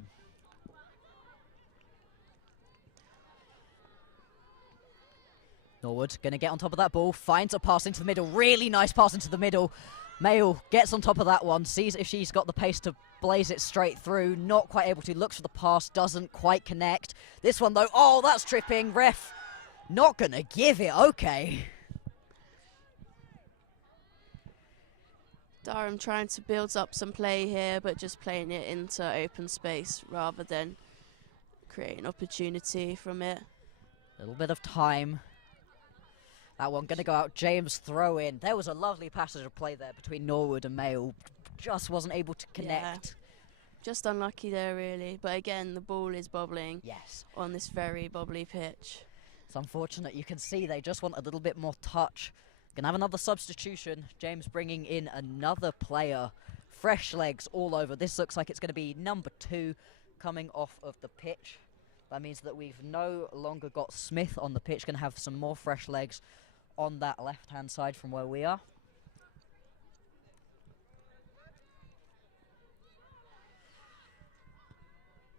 Norwood going to get on top of that ball, finds a pass into the middle, really nice pass into the middle. Mail gets on top of that one, sees if she's got the pace to blaze it straight through, not quite able to, looks for the pass, doesn't quite connect. This one though, oh, that's tripping, ref not going to give it, okay. Durham trying to build up some play here, but just playing it into open space rather than creating opportunity from it. A little bit of time. That one going to go out. James throw in. There was a lovely passage of play there between Norwood and Mail. Just wasn't able to connect. Yeah. Just unlucky there, really. But again, the ball is bobbling. Yes. On this very bobbly pitch. It's unfortunate. You can see they just want a little bit more touch. Gonna have another substitution. James bringing in another player fresh legs all over. This looks like it's going to be number 2 coming off of the pitch. That means that we've no longer got Smith on the pitch. Going to have some more fresh legs on that left-hand side from where we are.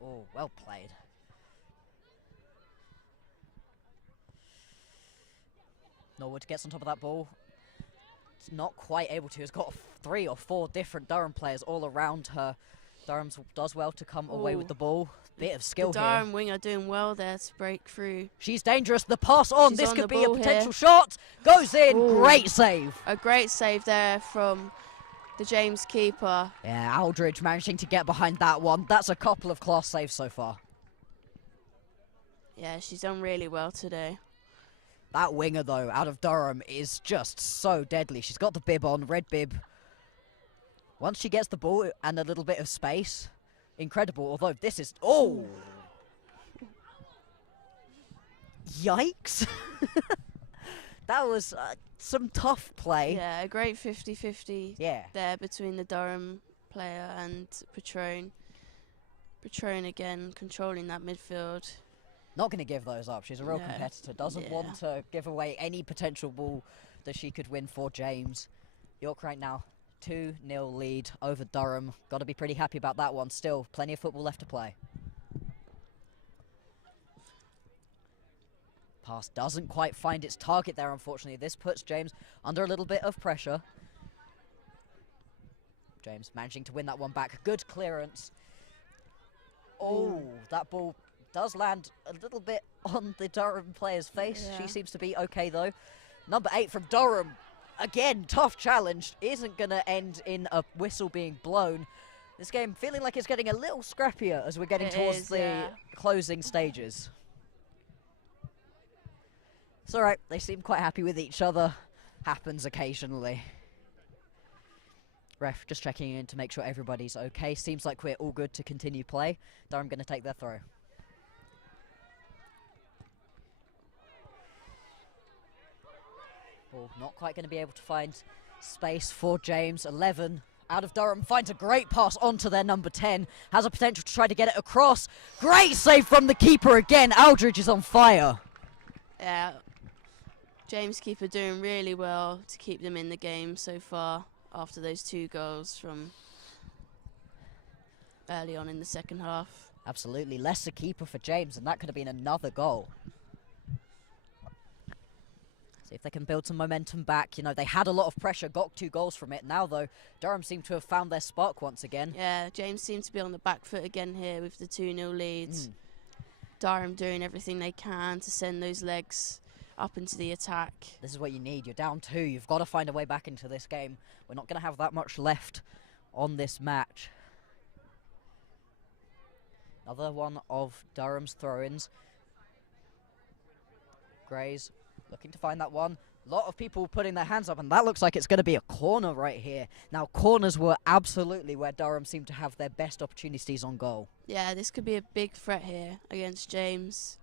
Oh, well played. Norwood gets on top of that ball. It's not quite able to. Has got 3 or 4 different Durham players all around her. Durham does well to come away with the ball. Bit of skill the here. Durham winger doing well there to break through. She's dangerous. The pass on. She's This on could the be a ball potential here. shot. Goes in. Ooh. Great save. A great save there from the James keeper. Yeah, Aldridge managing to get behind that one. That's a couple of class saves so far. Yeah, she's done really well today. That winger, though, out of Durham is just so deadly. She's got the bib on, red bib. Once she gets the ball and a little bit of space, incredible. Although this is... Oh! Yikes! That was some tough play. Yeah, a great 50-50 Yeah. there between the Durham player and Patron. Patron again controlling that midfield. Not going to give those up. She's a real No. competitor. Doesn't Yeah. want to give away any potential ball that she could win for James. York right now, 2-0 lead over Durham. Got to be pretty happy about that one. Still, plenty of football left to play. Pass doesn't quite find its target there, unfortunately. This puts James under a little bit of pressure. James managing to win that one back. Good clearance. Oh, that ball does land a little bit on the Durham player's face. Yeah. She seems to be okay, though. Number 8 from Durham. Again, tough challenge. Isn't going to end in a whistle being blown. This game feeling like it's getting a little scrappier as we're getting It towards is, the yeah. closing stages. It's all right. They seem quite happy with each other. Happens occasionally. Ref just checking in to make sure everybody's okay. Seems like we're all good to continue play. Durham going to take their throw. Ball not quite going to be able to find space for James. 11 out of Durham finds a great pass onto their number 10. Has a potential to try to get it across. Great save from the keeper again. Aldridge is on fire. Yeah, James keeper doing really well to keep them in the game so far after those 2 goals from early on in the second half. Absolutely. Lesser keeper for James, and that could have been another goal. See if they can build some momentum back. You know, they had a lot of pressure, got 2 goals from it. Now, though, Durham seem to have found their spark once again. Yeah, James seems to be on the back foot again here with the 2-0 leads. Durham doing everything they can to send those legs up into the attack. This is what you need. You're down 2. You've got to find a way back into this game. We're not going to have that much left on this match. Another one of Durham's throw-ins. Grays looking to find that one. A lot of people putting their hands up, and that looks like it's going to be a corner right here. Now, corners were absolutely where Durham seemed to have their best opportunities on goal. Yeah, this could be a big threat here against James.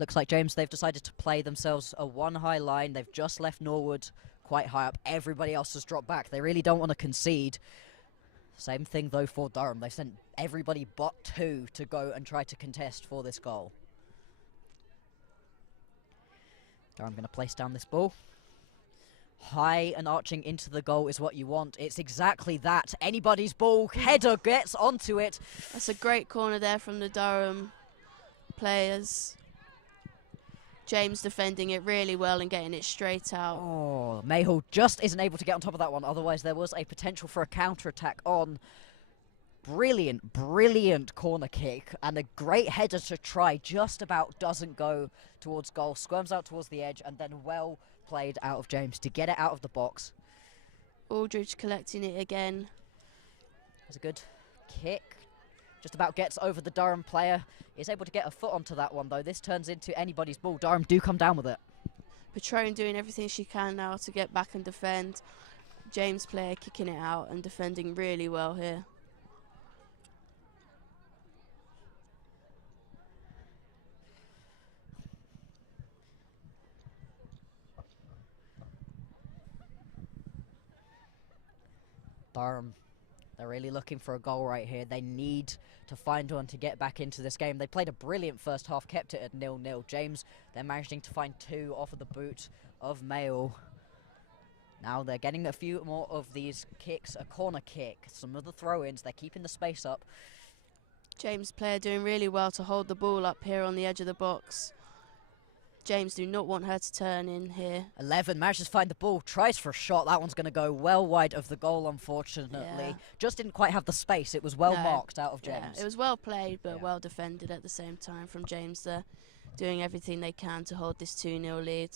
Looks like James, they've decided to play themselves a 1-high line. They've just left Norwood quite high up. Everybody else has dropped back. They really don't want to concede. Same thing, though, for Durham. They've sent everybody but 2 to go and try to contest for this goal. Durham going to place down this ball. High and arching into the goal is what you want. It's exactly that. Anybody's ball. Header gets onto it. That's a great corner there from the Durham players. James defending it really well and getting it straight out. Oh, Mayhall just isn't able to get on top of that one. Otherwise, there was a potential for a counter-attack on. Brilliant, brilliant corner kick and a great header to try. Just about doesn't go towards goal. Squirms out towards the edge and then well played out of James to get it out of the box. Aldridge collecting it again. That's a good kick. Just about gets over the Durham player. Is able to get a foot onto that one, though. This turns into anybody's ball. Durham do come down with it. Patron doing everything she can now to get back and defend. James player kicking it out and defending really well here. Durham, they're really looking for a goal right here. They need to find one to get back into this game. They played a brilliant first half, kept it at 0-0. James, they're managing to find 2 off of the boot of Mayo. Now they're getting a few more of these kicks, a corner kick, some of the throw-ins. They're keeping the space up. James player doing really well to hold the ball up here on the edge of the box. James do not want her to turn in here. 11 manages to find the ball, tries for a shot. That one's going to go well wide of the goal, unfortunately. Yeah. Just didn't quite have the space. It was well No. marked out of Yeah, James. it was well played, but Yeah. well defended at the same time from James there, doing everything they can to hold this 2-0 lead.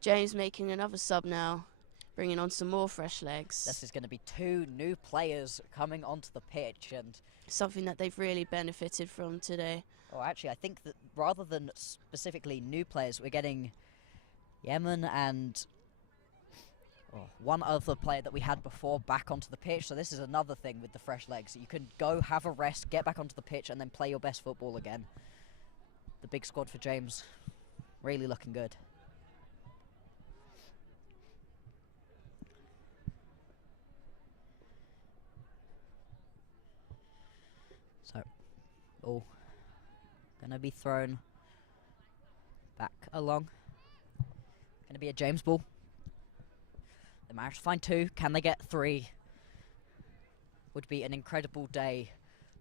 James making another sub now, bringing on some more fresh legs. This is going to be 2 new players coming onto the pitch, and Something that they've really benefited from today. oh, actually, I think that rather than specifically new players, we're getting Yemen and one other player that we had before back onto the pitch. So this is another thing with the fresh legs. You can go have a rest, get back onto the pitch, and then play your best football again. The big squad for James, really looking good. So, all gonna be thrown back along. Gonna be a James ball. They managed to find 2. Can they get 3? Would be an incredible day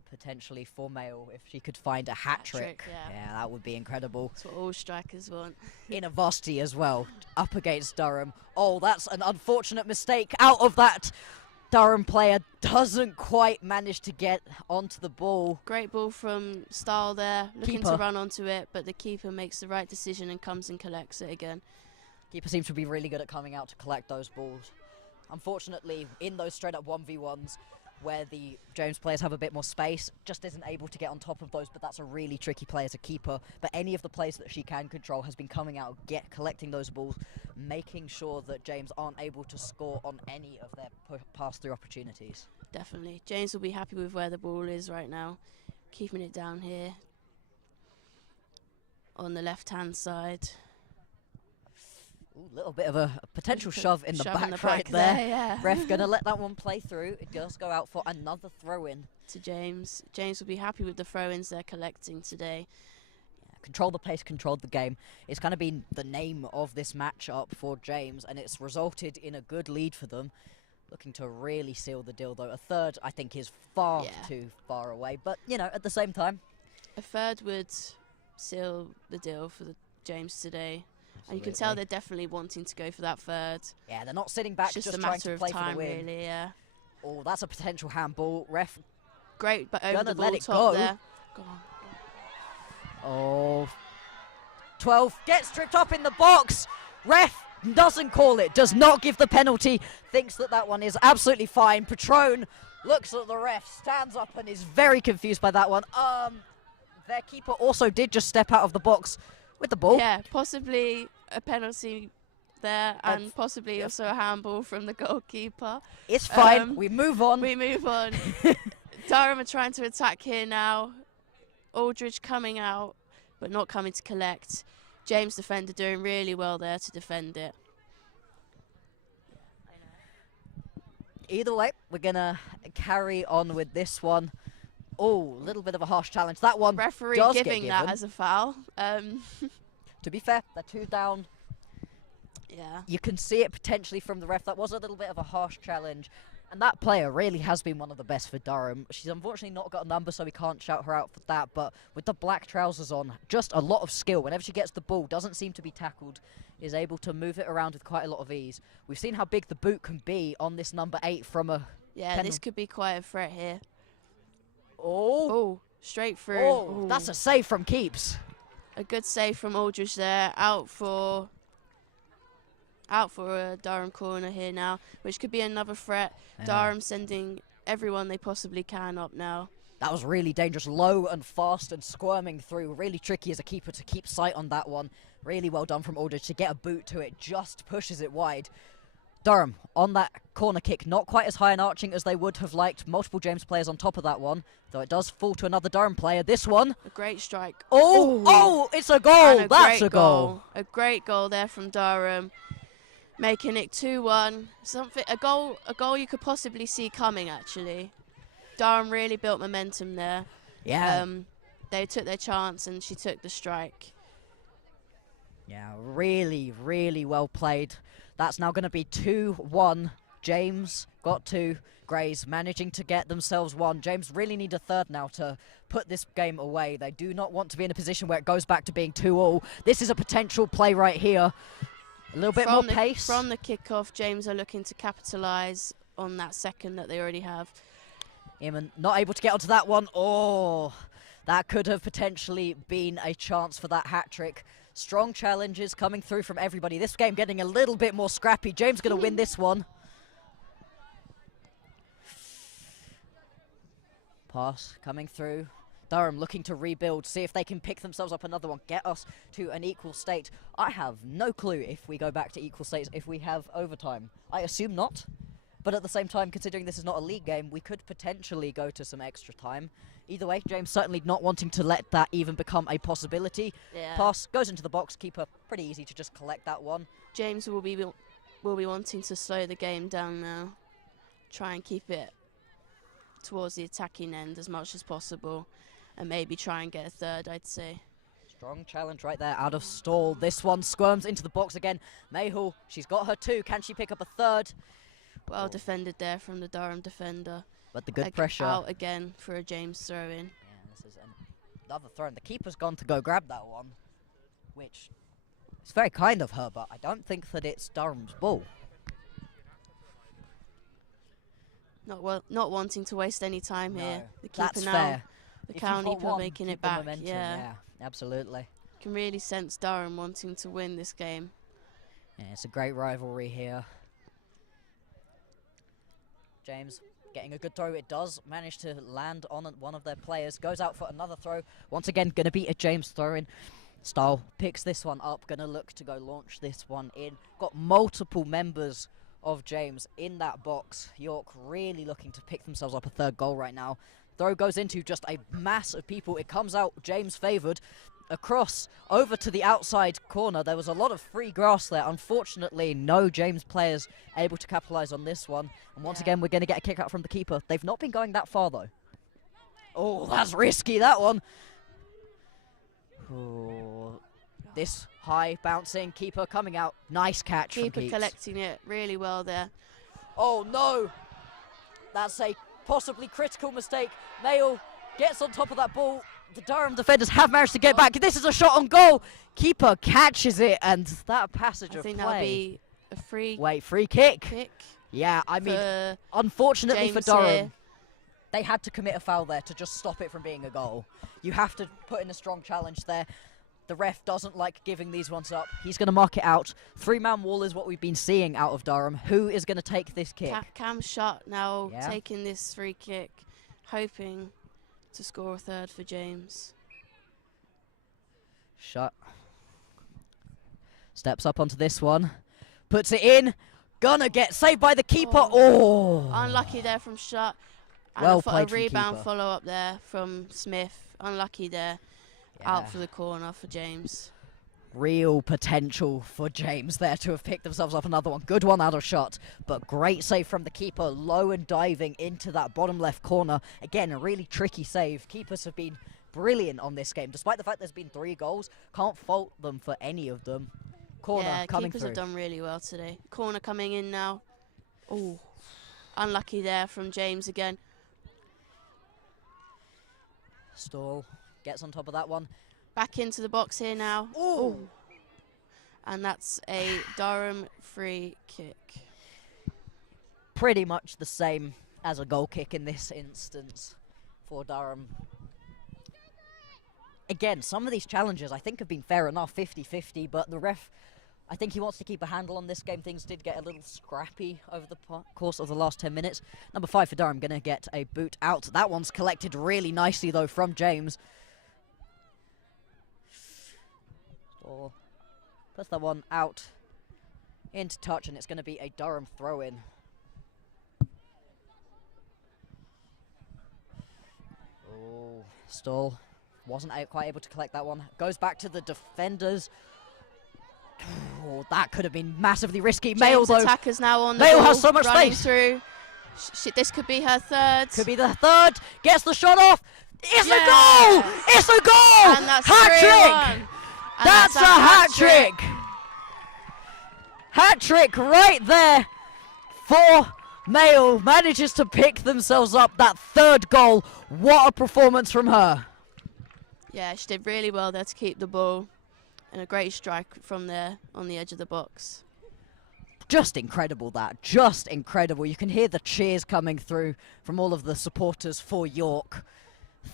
potentially for Mayo if she could find a hat trick. Yeah. That would be incredible. That's what all strikers want. In a varsity as well, up against Durham. Oh, that's an unfortunate mistake out of that. Durham player doesn't quite manage to get onto the ball. Great ball from Stahl there, looking Keeper. to run onto it, but the keeper makes the right decision and comes and collects it again. Keeper seems to be really good at coming out to collect those balls. Unfortunately, in those straight up 1v1s, where the James players have a bit more space, just isn't able to get on top of those, but that's a really tricky play as a keeper. But any of the plays that she can control has been coming out, collecting those balls, making sure that James aren't able to score on any of their pass-through opportunities. Definitely. James will be happy with where the ball is right now, keeping it down here on the left-hand side. Ooh, little bit of a potential shove in the Shove back right there. yeah. Ref gonna let that one play through. It does go out for another throw-in. To James. James will be happy with the throw-ins they're collecting today. Control the pace, control the game. It's kind of been the name of this matchup for James, and it's resulted in a good lead for them. Looking to really seal the deal, though. A third, I think, is far too far away. But, you know, at the same time. A third would seal the deal for the James today. And you can tell they're definitely wanting to go for that third. Yeah, they're not sitting back, It's just a trying matter to of play for time, the win. really, yeah. Oh, that's a potential handball. Ref. Great, but over Gonna the let ball it top go. there. Go on. Oh, 12 gets tripped up in the box. Ref doesn't call it, does not give the penalty, thinks that that one is absolutely fine. Patron looks at the ref, stands up and is very confused by that one. Their keeper also did just step out of the box with the ball. Yeah, possibly a penalty there and possibly also a handball from the goalkeeper. It's fine, we move on. We move on. Durham are trying to attack here now. Aldridge coming out, but not coming to collect. James defender doing really well there to defend it. Either way, we're going to carry on with this one. Oh, a little bit of a harsh challenge. That one Referee does get giving that given. as a foul. To be fair, they're 2 down. Yeah. You can see it potentially from the ref. That was a little bit of a harsh challenge. And that player really has been one of the best for Durham. She's unfortunately not got a number, so we can't shout her out for that. But with the black trousers on, just a lot of skill. Whenever she gets the ball, doesn't seem to be tackled, is able to move it around with quite a lot of ease. We've seen how big the boot can be on this number 8 from a... Yeah, this could be quite a threat here. Oh! Oh, straight through. Oh, that's Ooh. a save from Keeps. A good save from Aldridge there. Out for a Durham corner here now, which could be another threat. Yeah. Durham sending everyone they possibly can up now. That was really dangerous, low and fast and squirming through. Really tricky as a keeper to keep sight on that one. Really well done from Aldridge to get a boot to it, just pushes it wide. Durham on that corner kick, not quite as high and arching as they would have liked. Multiple James players on top of that one, though it does fall to another Durham player. This one. A great strike. Oh, Ooh. oh, it's a goal. And That's great a goal. A great goal there from Durham. making it 2-1. A goal you could possibly see coming, actually. Durham really built momentum there. Yeah. They took their chance and she took the strike. Yeah, really, really well played. That's now going to be 2-1. James got 2. Grays managing to get themselves 1. James really need a third now to put this game away. They do not want to be in a position where it goes back to being 2-all. This is a potential play right here. A little bit more pace. From the kickoff, James are looking to capitalise on that second that they already have. Eamon not able to get onto that one. Oh, that could have potentially been a chance for that hat-trick. Strong challenges coming through from everybody. This game getting a little bit more scrappy. James going to win this one. Pass coming through. Durham looking to rebuild, see if they can pick themselves up another one, get us to an equal state. I have no clue if we go back to equal states, if we have overtime. I assume not, but at the same time, considering this is not a league game, we could potentially go to some extra time. Either way, James certainly not wanting to let that even become a possibility. Yeah. Pass goes into the box, keeper pretty easy to just collect that one. James will be wanting to slow the game down now, try and keep it towards the attacking end as much as possible, and maybe try and get a third, I'd say. Strong challenge right there out of stall. This one squirms into the box again. Mayhul, she's got her 2. Can she pick up a third? Well defended there from the Durham defender. But the good pressure. Out again for a James throw-in. Yeah, this is another throw, and the keeper's gone to go grab that one, which is very kind of her, but I don't think that it's Durham's ball. Not wanting to waste any time here. The keeper that's now. fair. The goalkeeper making it back. Momentum, yeah, absolutely. Can really sense Durham wanting to win this game. Yeah, it's a great rivalry here. James getting a good throw. It does manage to land on one of their players. Goes out for another throw. Once again, going to be a James throw-in. Stahl picks this one up. Going to look to go launch this one in. Got multiple members of James in that box. York really looking to pick themselves up a third goal right now. Throw goes into just a mass of people. It comes out James favoured. Across over to the outside corner. There was a lot of free grass there. Unfortunately, no James players able to capitalise on this one. And once again, we're going to get a kick out from the keeper. They've not been going that far, though. Oh, that's risky, that one. Oh, this high bouncing keeper coming out. Nice catch from Keeper Keats. collecting it really well there. Oh, no. That's a possibly critical mistake. Mail gets on top of that ball. The Durham defenders have managed to get back. This is a shot on goal. Keeper catches it, and that passage of I think play. that'll be a free free kick. kick. Yeah, I mean, unfortunately James for Durham, here. they had to commit a foul there to just stop it from being a goal. You have to put in a strong challenge there. The ref doesn't like giving these ones up. He's going to mark it out. 3-man wall is what we've been seeing out of Durham. Who is going to take this kick? Cam Shutt now Yeah. taking this free kick, hoping to score a third for James. Shut. Steps up onto this one. Puts it in. Gonna get saved by the keeper. Oh. Unlucky there from Shutt. And Well a played from rebound keeper. follow up there from Smith. Unlucky there. Yeah. Out for the corner for James. Real potential for James there to have picked themselves up another one. Good one out of shot, but great save from the keeper. Low and diving into that bottom left corner. Again, a really tricky save. Keepers have been brilliant on this game. Despite the fact there's been 3 goals, can't fault them for any of them. Corner Yeah, coming keepers through. have done really well today. Corner coming in now. Oh, unlucky there from James again. Stall gets on top of that one. Back into the box here now. Ooh. And that's a Durham free kick. Pretty much the same as a goal kick in this instance for Durham. Again, some of these challenges I think have been fair enough, 50-50, but the ref, I think he wants to keep a handle on this game. Things did get a little scrappy over the course of the last 10 minutes. Number 5 for Durham, going to get a boot out. That one's collected really nicely, though, from James. Or puts that one out into touch, and it's going to be a Durham throw-in. Oh, Stall wasn't quite able to collect that one. Goes back to the defenders. Oh, that could have been massively risky. James Mail, though. attackers now on the Mail ball, has so much running space. through. This could be her third. Could be the third. Gets the shot off. It's a Yes. goal! It's a goal! And that's Hat 3-1. trick! And That's a hat trick! Hat trick right there for Mail. Manages to pick themselves up that third goal. What a performance from her. Yeah, she did really well there to keep the ball. And a great strike from there on the edge of the box. Just incredible that. Just incredible. You can hear the cheers coming through from all of the supporters for York.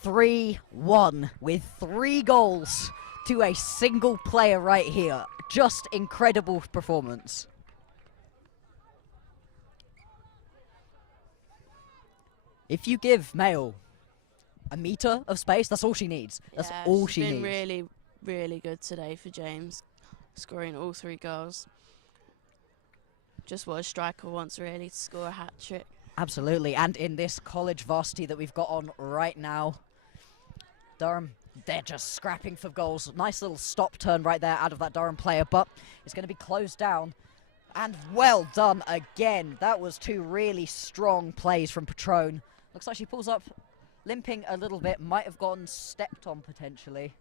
3-1 with 3 goals to a single player right here. Just incredible performance. If you give Mail a metre of space, that's all she needs. That's Yeah, all she's she been needs. really, really good today for James, scoring all 3 goals. Just what a striker wants, really, to score a hat trick. Absolutely, and in this college varsity that we've got on right now, Durham, they're just scrapping for goals. Nice little stop turn right there out of that Durham player, but it's going to be closed down. And well done again. That was 2 really strong plays from Patron. Looks like she pulls up, limping a little bit, might have gotten stepped on potentially.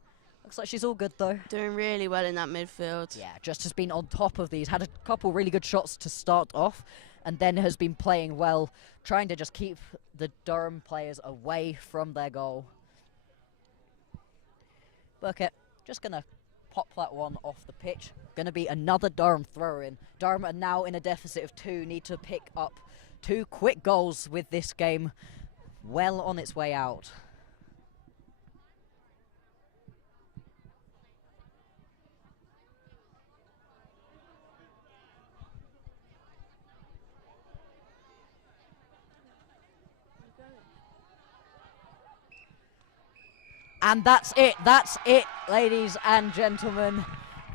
Looks like she's all good though. Doing really well in that midfield. Yeah, just has been on top of these. Had a couple really good shots to start off, and then has been playing well, trying to just keep the Durham players away from their goal. Burkett just going to pop that one off the pitch. Going to be another Durham throw-in. Durham are now in a deficit of 2, need to pick up 2 quick goals with this game well on its way out. And that's it, ladies and gentlemen.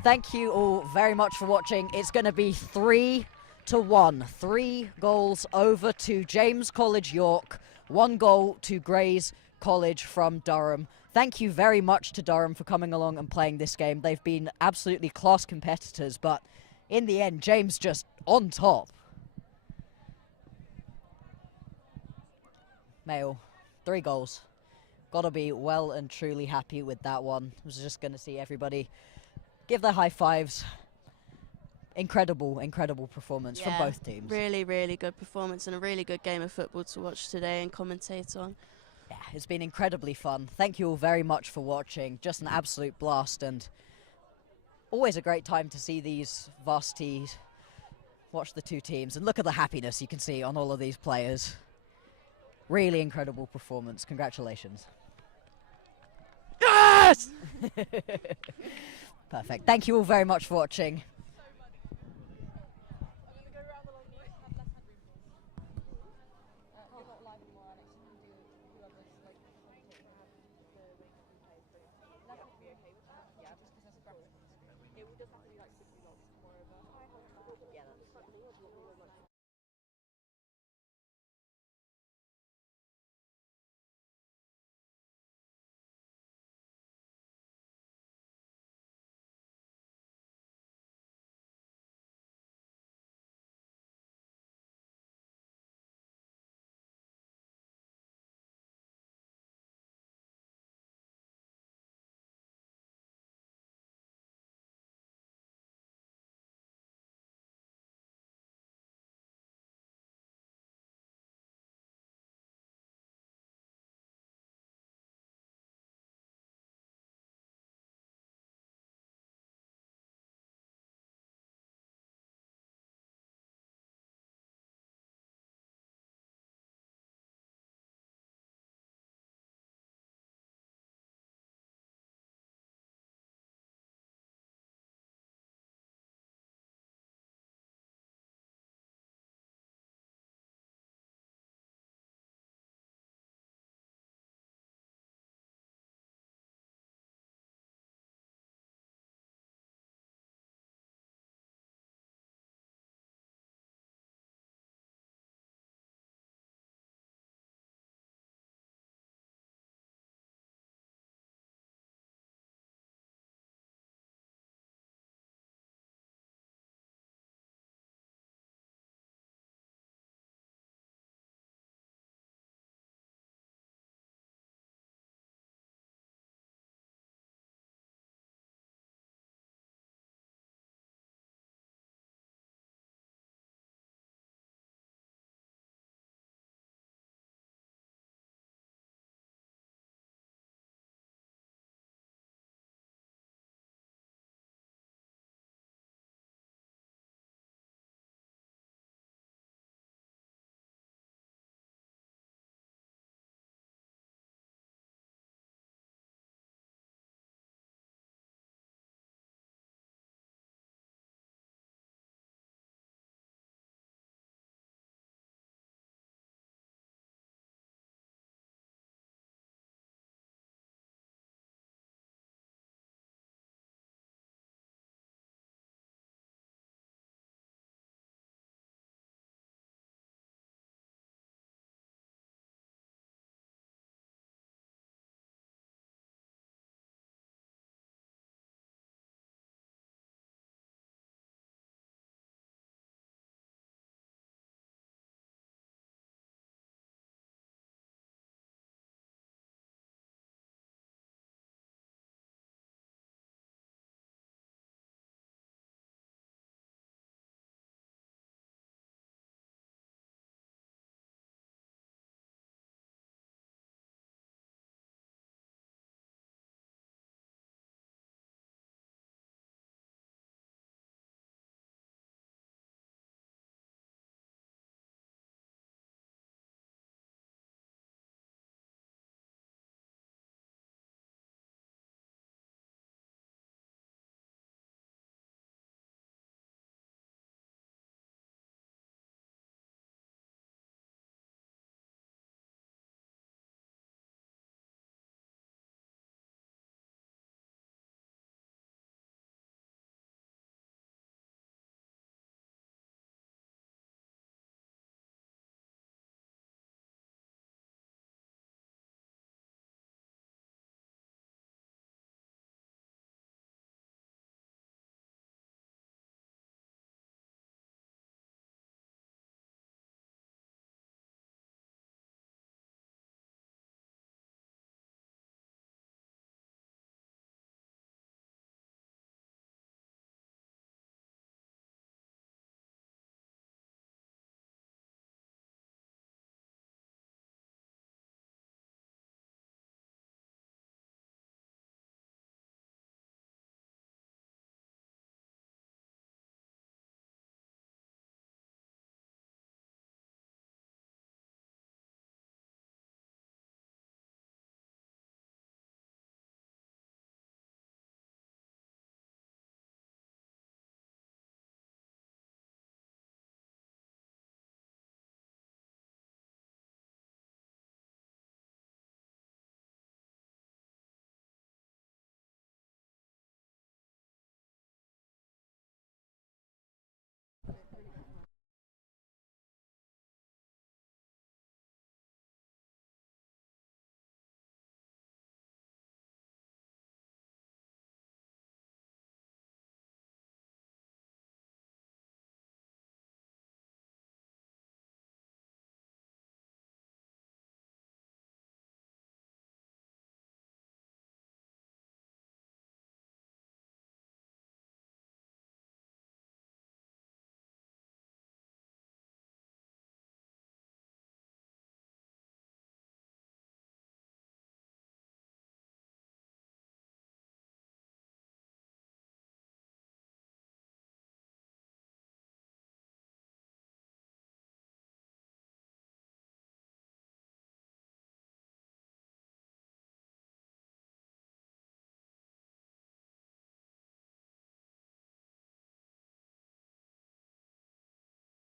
Thank you all very much for watching. It's going to be 3-1. 3 goals over to James College York, 1 goal to Grays College from Durham. Thank you very much to Durham for coming along and playing this game. They've been absolutely class competitors, but in the end, James just on top. Mail, 3 goals. Gotta be well and truly happy with that one. I was just gonna see everybody give their high fives. Incredible, incredible performance from both teams. Really, really good performance and a really good game of football to watch today and commentate on. Yeah, it's been incredibly fun. Thank you all very much for watching. Just an absolute blast, and always a great time to see these varsities, watch the 2 teams, and look at the happiness you can see on all of these players. Really incredible performance. Congratulations. Yes! Perfect. Thank you all very much for watching.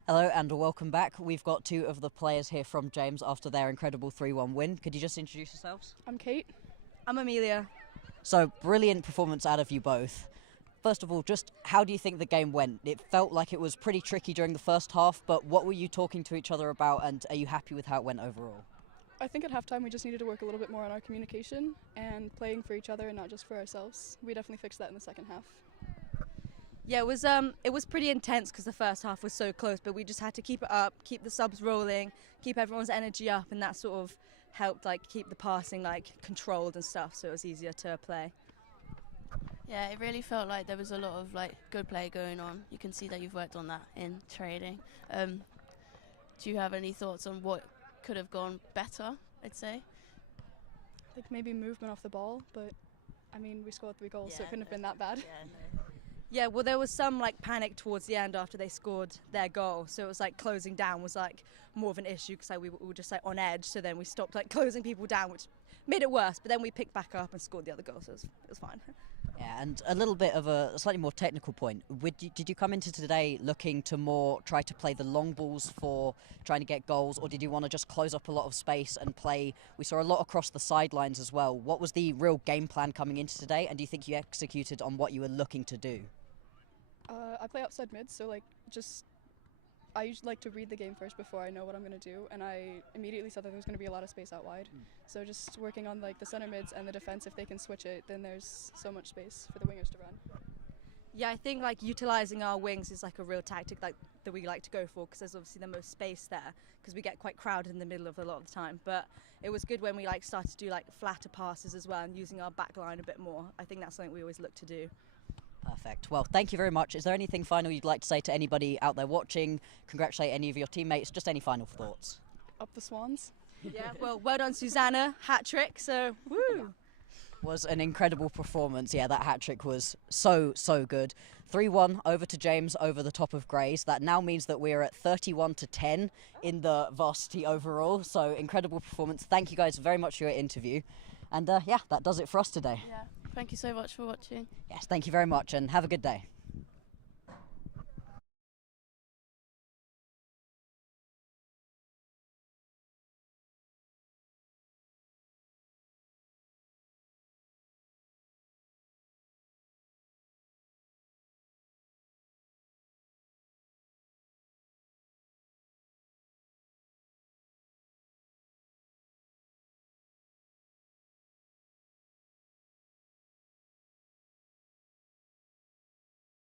Hello and welcome back. We've got two of the players here from James after their incredible 3-1 win. Could you just introduce yourselves? I'm Kate. I'm Amelia. So, brilliant performance out of you both. First of all, just how do you think the game went? It felt like it was pretty tricky during the first half, but what were you talking to each other about, and are you happy with how it went overall? I think at halftime we just needed to work a little bit more on our communication and playing for each other and not just for ourselves. We definitely fixed that in the second half. Yeah, it was pretty intense because the first half was so close, but we just had to keep it up, keep the subs rolling, keep everyone's energy up, and that sort of helped like keep the passing like controlled and stuff, so it was easier to play. Yeah, it really felt like there was a lot of like good play going on. You can see that you've worked on that in training. Do you have any thoughts on what could have gone better, I'd say? I think maybe movement off the ball, but I mean, we scored 3 goals, so it couldn't have been that bad. Yeah, well, there was some like panic towards the end after they scored their goal, so it was like closing down was like more of an issue because like, we were just like on edge, so then we stopped like closing people down, which made it worse, but then we picked back up and scored the other goal, so it was fine. Yeah, and a little bit of a slightly more technical point. Did you come into today looking to more try to play the long balls for trying to get goals, or did you want to just close up a lot of space and play? We saw a lot across the sidelines as well. What was the real game plan coming into today, and do you think you executed on what you were looking to do? I play outside mid, so like I usually like to read the game first before I know what I'm going to do, and I immediately saw that there was going to be a lot of space out wide. So just working on like the center mids and the defense, if they can switch it, then there's so much space for the wingers to run. Yeah, I think like utilizing our wings is like a real tactic like that we like to go for because there's obviously the most space there because we get quite crowded in the middle of a lot of the time. But it was good when we like started to do like flatter passes as well and using our back line a bit more. I think that's something we always look to do. Perfect. Well, thank you very much. Is there anything final you'd like to say to anybody out there watching? Congratulate any of your teammates? Just any final thoughts? Up the Swans. Yeah, well done, Susanna. Hat trick, so woo! Was an incredible performance. Yeah, that hat-trick was so good. 3-1 over to James over the top of Grays. That now means that we are at 31-10 in the varsity overall. So incredible performance. Thank you guys very much for your interview. And yeah, that does it for us today. Yeah, thank you so much for watching. Yes, thank you very much and have a good day.